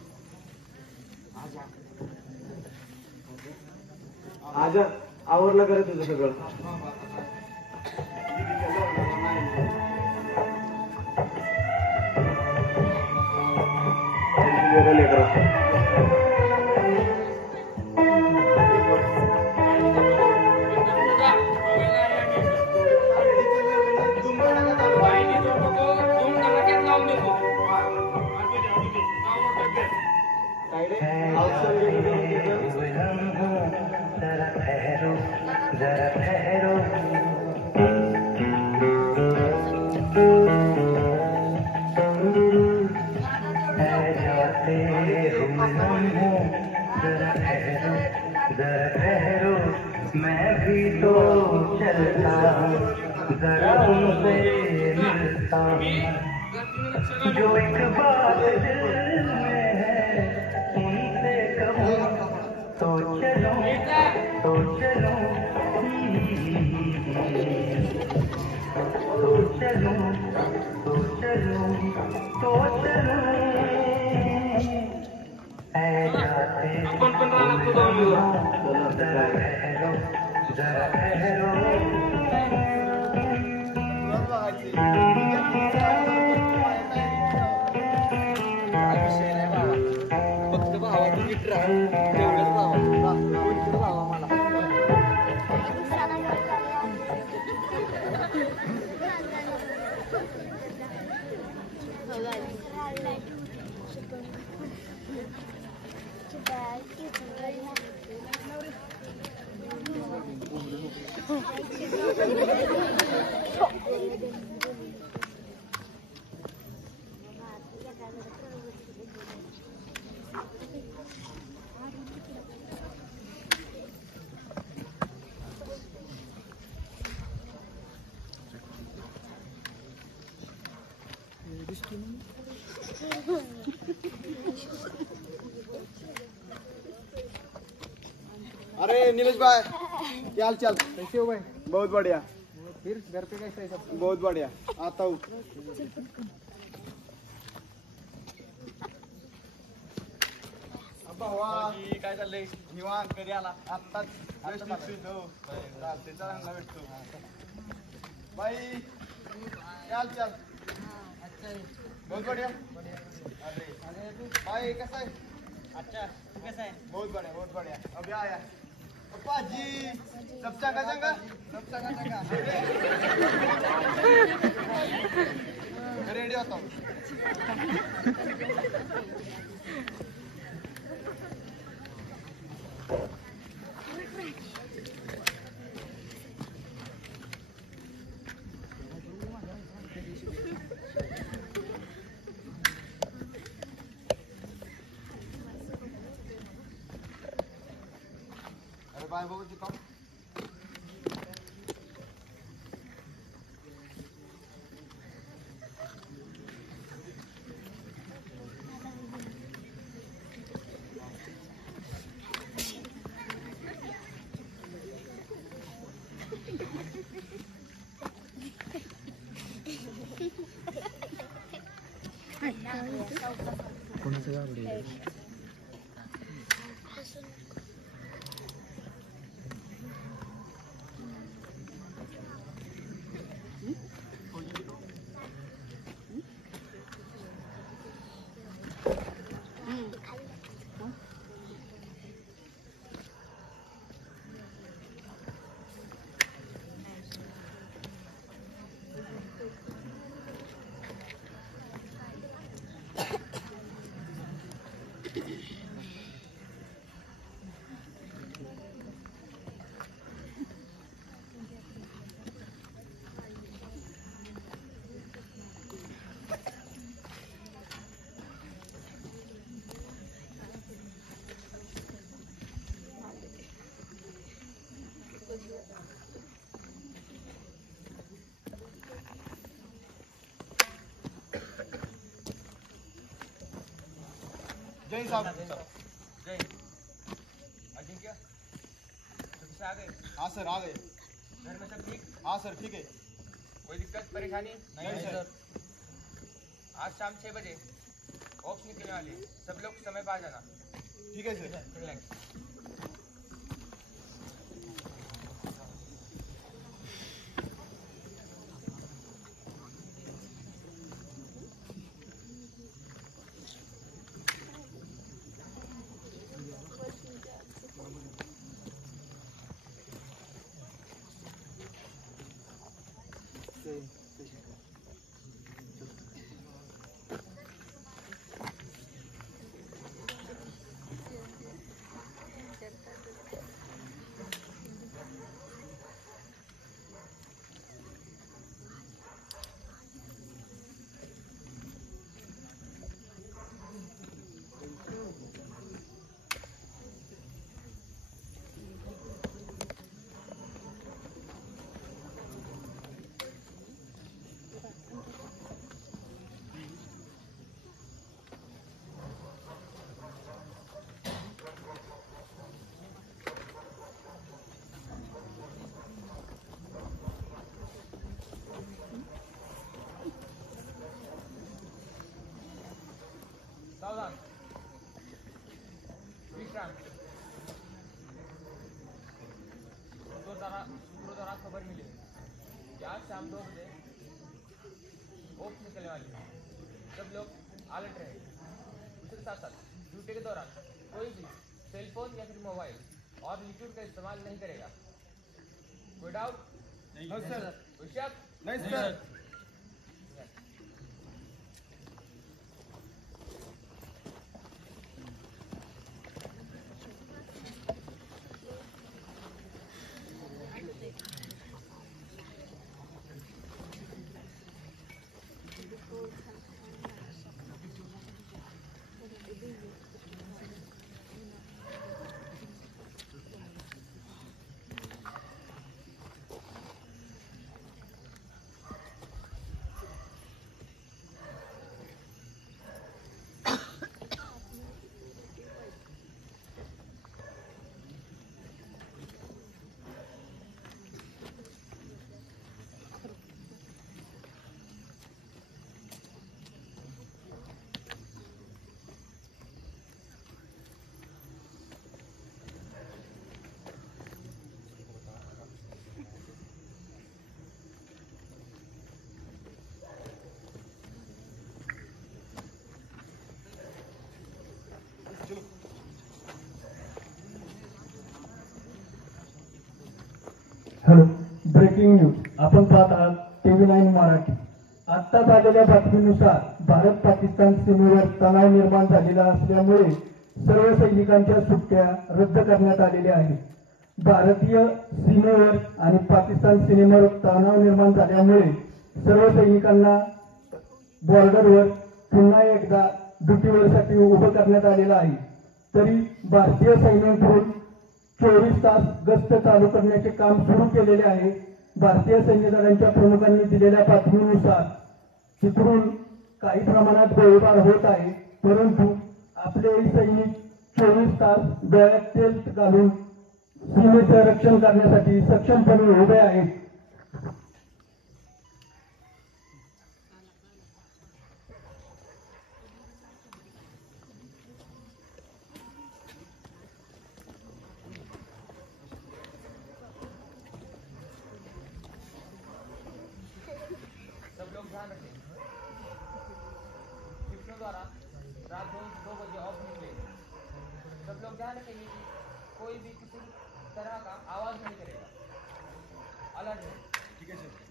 आज आवरलं करे तुझं सगळं? मैं भी तो चलता हूँ, जरा उनसे मिलता हूँ, जो एक बात दिल में है उनसे कहूँ तो चलो तो चलो तो चलो तो चलो तो चलो ऐ जाते जरा ठहरो फक्त भावा तू नीट राहा. तेवढंच भावा. कोणतं भावा मला. अरे नीलेश भाई, क्या हाल चाल? कैसे हो भाई? बहुत बढ़िया. फिर घर पे कैसे है सब? बहुत बढ़िया. आता हूँ. काय चाललंय? निवांत घरी आला आत्ताच. चालते चांगला भेटतो भाई. क्या हाल चाल? बहुत बढ़िया. अरे भाई कैसा है? अच्छा कैसा है? बहुत बढ़िया अभी आया पाजी सब चंगा चंगा रेडी होता हूँ अरे बाय बाबू जी कम जय साहब जय अजिंक्य सबसे आ गए? हाँ सर आ गए घर में सब ठीक? हाँ सर ठीक है कोई दिक्कत परेशानी? नहीं सर आज शाम 6 बजे ऑफ निकलने वाली है। सब लोग समय पर आ जाना। ठीक है सर सावधान विश्राम। सूत्रों खबर मिली कि आज शाम 2 बजे ऑफ निकलने वाली है। सब लोग अलर्ट रहे। उसके साथ साथ ड्यूटी के दौरान कोई भी सेलफोन या फिर मोबाइल और लिक्विड का इस्तेमाल नहीं करेगा। कोई डाउट? नहीं सर कोई शक? नहीं सर हॅलो, ब्रेकिंग न्यूज. आपण पाहत आहात TV9 मराठी. आत्ताच आलेल्या बातमीनुसार भारत पाकिस्तान सीमेवर तणाव निर्माण झालेला असल्यामुळे सर्व सैनिकांच्या सुट्ट्या रद्द करण्यात आलेल्या आहेत. भारतीय सीमेवर आणि पाकिस्तान सीमेवर तणाव निर्माण झाल्यामुळे सर्व सैनिकांना बॉर्डरवर पुन्हा एकदा ड्युटीवरसाठी उभं करण्यात आलेलं आहे. तरी भारतीय सैन्याकडून 24 तास गस्त चालू करण्याचे काम सुरू केलेले आहे. भारतीय सैन्य दलांच्या प्रमुखांनी दिलेल्या बातमीनुसार तिकडून काही प्रमाणात गोळीबार होत आहे, परंतु आपले सैनिक 24 तास डोळ्यात तेल घालून सीमेचं रक्षण करण्यासाठी सक्षमपणे उभे आहेत. सब लोग ध्यान रखें। शिफ्टों द्वारा रात 2 बजे ऑफ निकले। सब लोग ध्यान रखेंगे कि कोई भी किसी तरह का आवाज नहीं करेगा। अलर्ट है। ठीक है सर।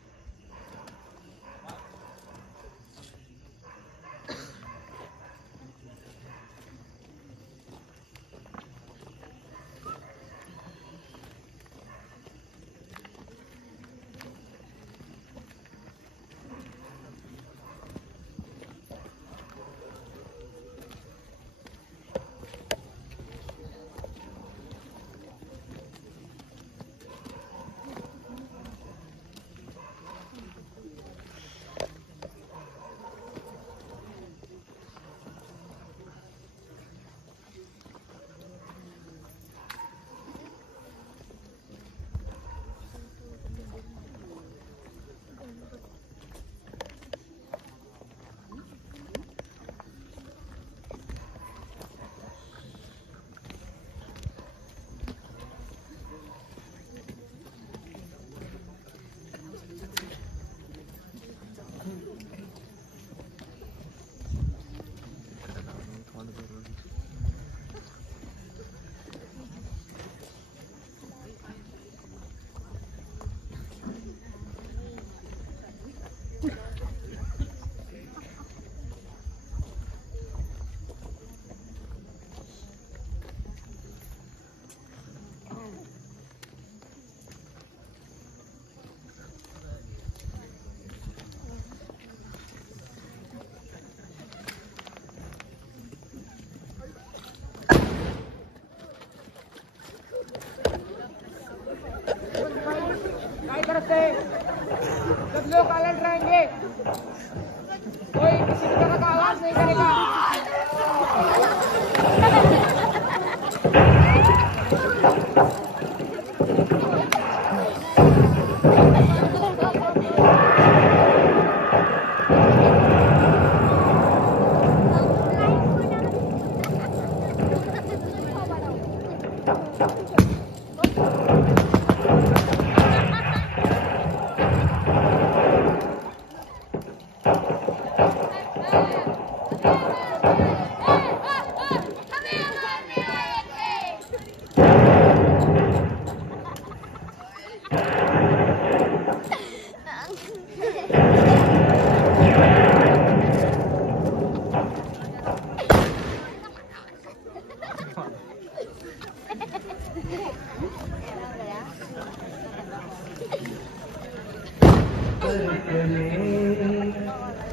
सब लोग अलर्ट रहेंगे, कोई किसी भी तरह का आवाज नहीं करेगा।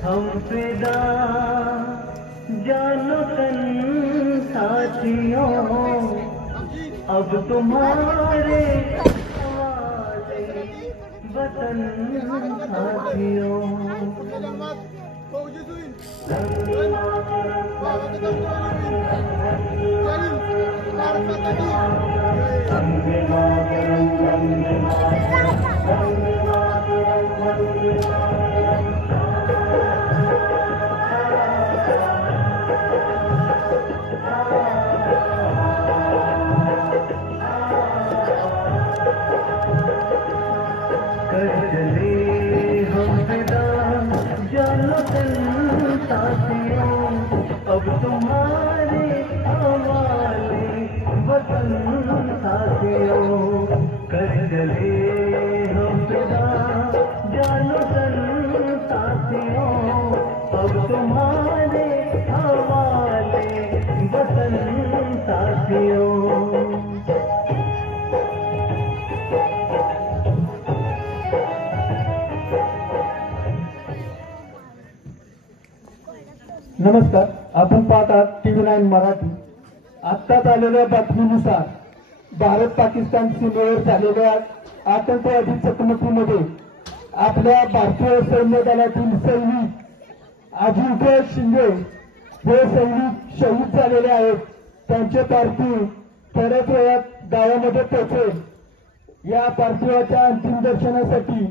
हम फिदा जानो तन साथियों, अब तुम्हारे हवाले वतन साथियों। अब तुम्हारे साधन साथियों। नमस्कार, आपण पाहत आहात TV9 मराठी. आत्ताच आलेल्या बातमीनुसार भारत पाकिस्तान सीमेवर झालेल्या आतंकवादी चकमकीमध्ये आपल्या भारतीय सैन्य दलातील सैनिक अजिंक्य शिंदे हे सैनिक शहीद झालेले आहेत. त्यांचे पार्थिव थोड्याच वेळात गावामध्ये पोहोचेल. या पार्थिवाच्या अंतिम दर्शनासाठी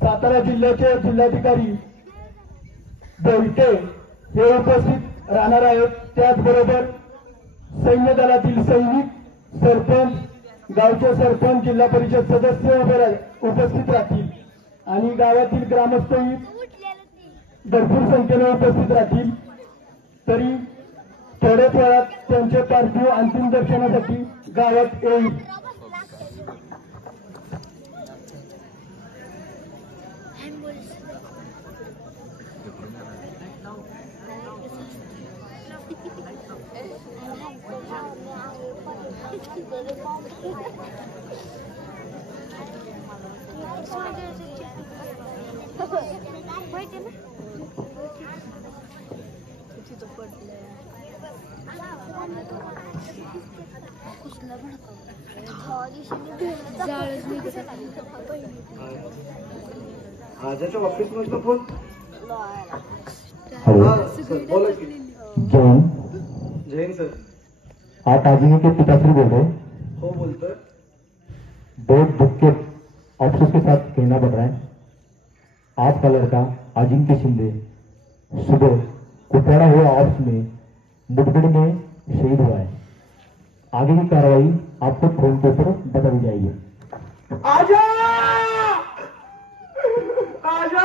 सातारा जिल्ह्याचे जिल्हाधिकारी बोलटे हे उपस्थित राहणार आहेत. त्याचबरोबर सैन्य दलातील सैनिक, सरपंच, गावचे सरपंच, जिल्हा परिषद सदस्य उपस्थित राहतील आणि गावातील ग्रामस्थही भरपूर संख्येने उपस्थित राहतील. तरी थोड्याच वेळात त्यांचे पार्थिव अंतिम दर्शनासाठी गावात येईल. आजाच्या ऑफिस मधलं फोन. हेलो, हा सर बोला की. जैन, जैन सर. आप आजीनी के पिताश्री बोल रहे हैं? हो बोलतोय. बहुत दुख के अफसोस के साथ कहना पड़ रहा है, आपका लड़का अजिंक्य शिंदे सुबह कुपवाड़ा हुआ ऑप्स में मुठभेड़ में शहीद हुआ है. आगे की कार्रवाई आपको फोन के ऊपर बता दी जाएगी. आजा आजा आजा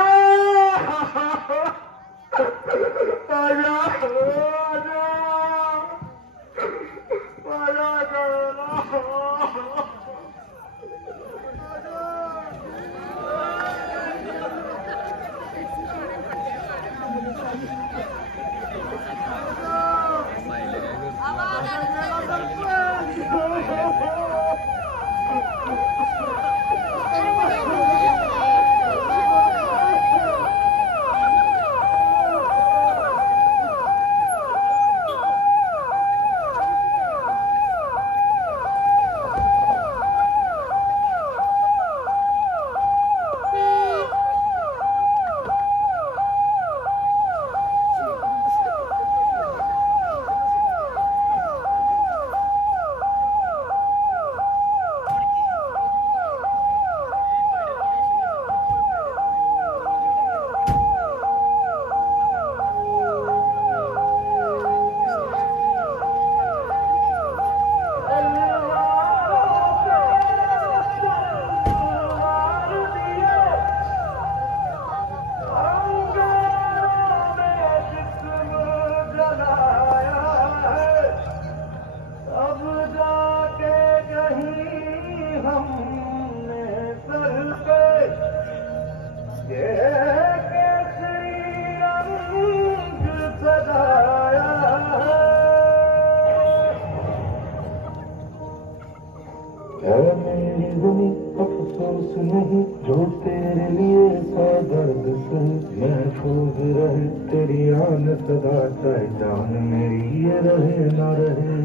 अफसोस नहीं जो तेरे लिए सा दर्द से महफूज रहे तेरी आन सदा, चाहे जान मेरी ये रहे ना रहे.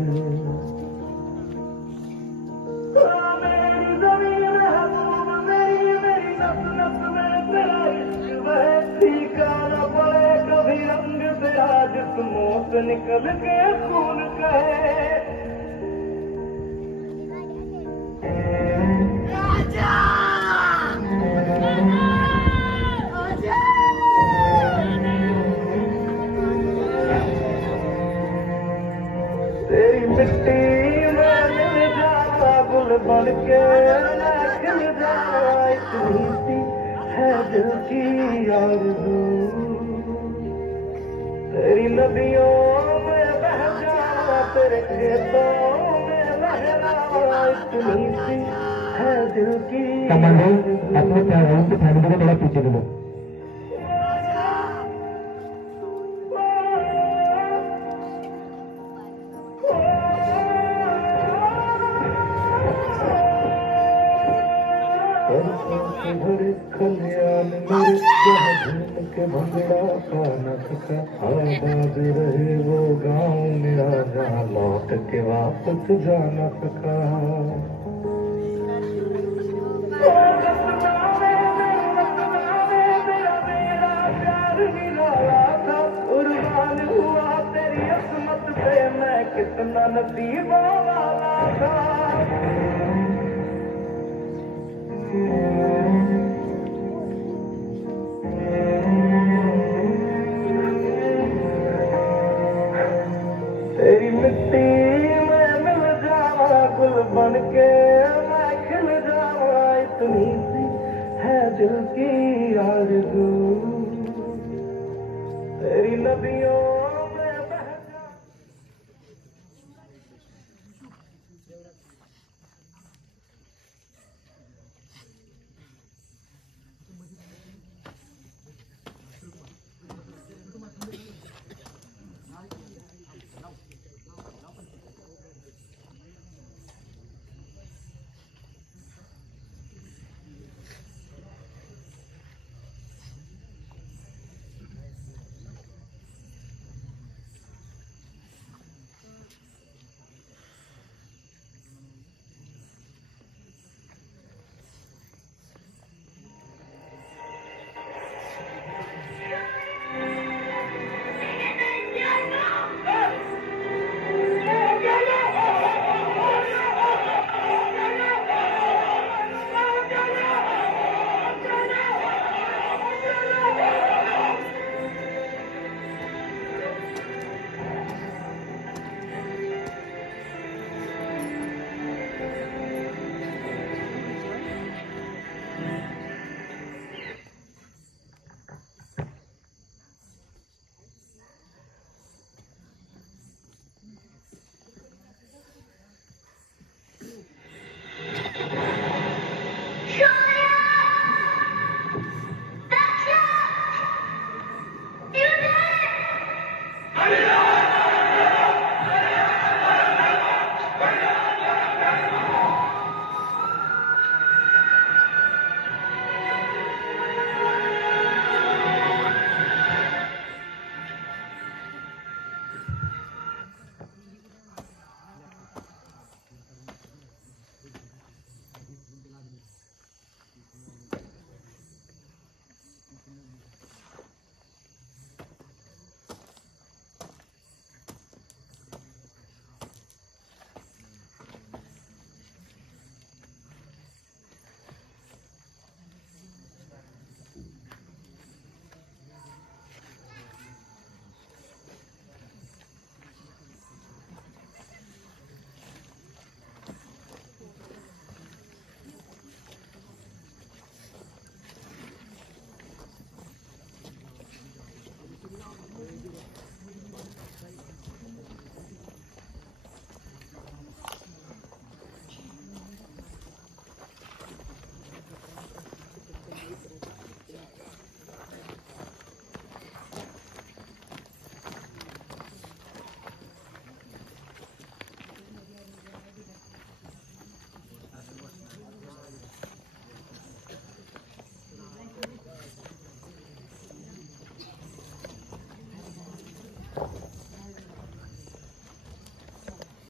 मेरी ज़मीन महबूब मेरी नस नस में तेरा इश्क है, फीका न पड़े कभी रंग तेरा जिस्मों से निकल के खून कहे. तेरी मिट्टी में मिल जावा गुल बन के खिल जावा, इतनी सी है दिल की आरज़ू. तेरी नदियों में बह जावा, तेरे खेतों में लहरावा, इतनी सी है दिल की. कमांडो अपने पैरों से फैमिली को थोड़ा पीछे ले लो. भरे खलियान मेरे जहाँ झूम के भंगड़ा पा न सका आबाद रहे वो गाँव मेरा जहाँ लौट के वापस जा न सका कुर्बान हुआ तेरी असमत पे मैं कितना नसीबा वाला था तेरी मिट्टी में मिल जावा गुल बन के मैं खिल जावा इतनी सी है दिल की आरज़ू तेरी नदियों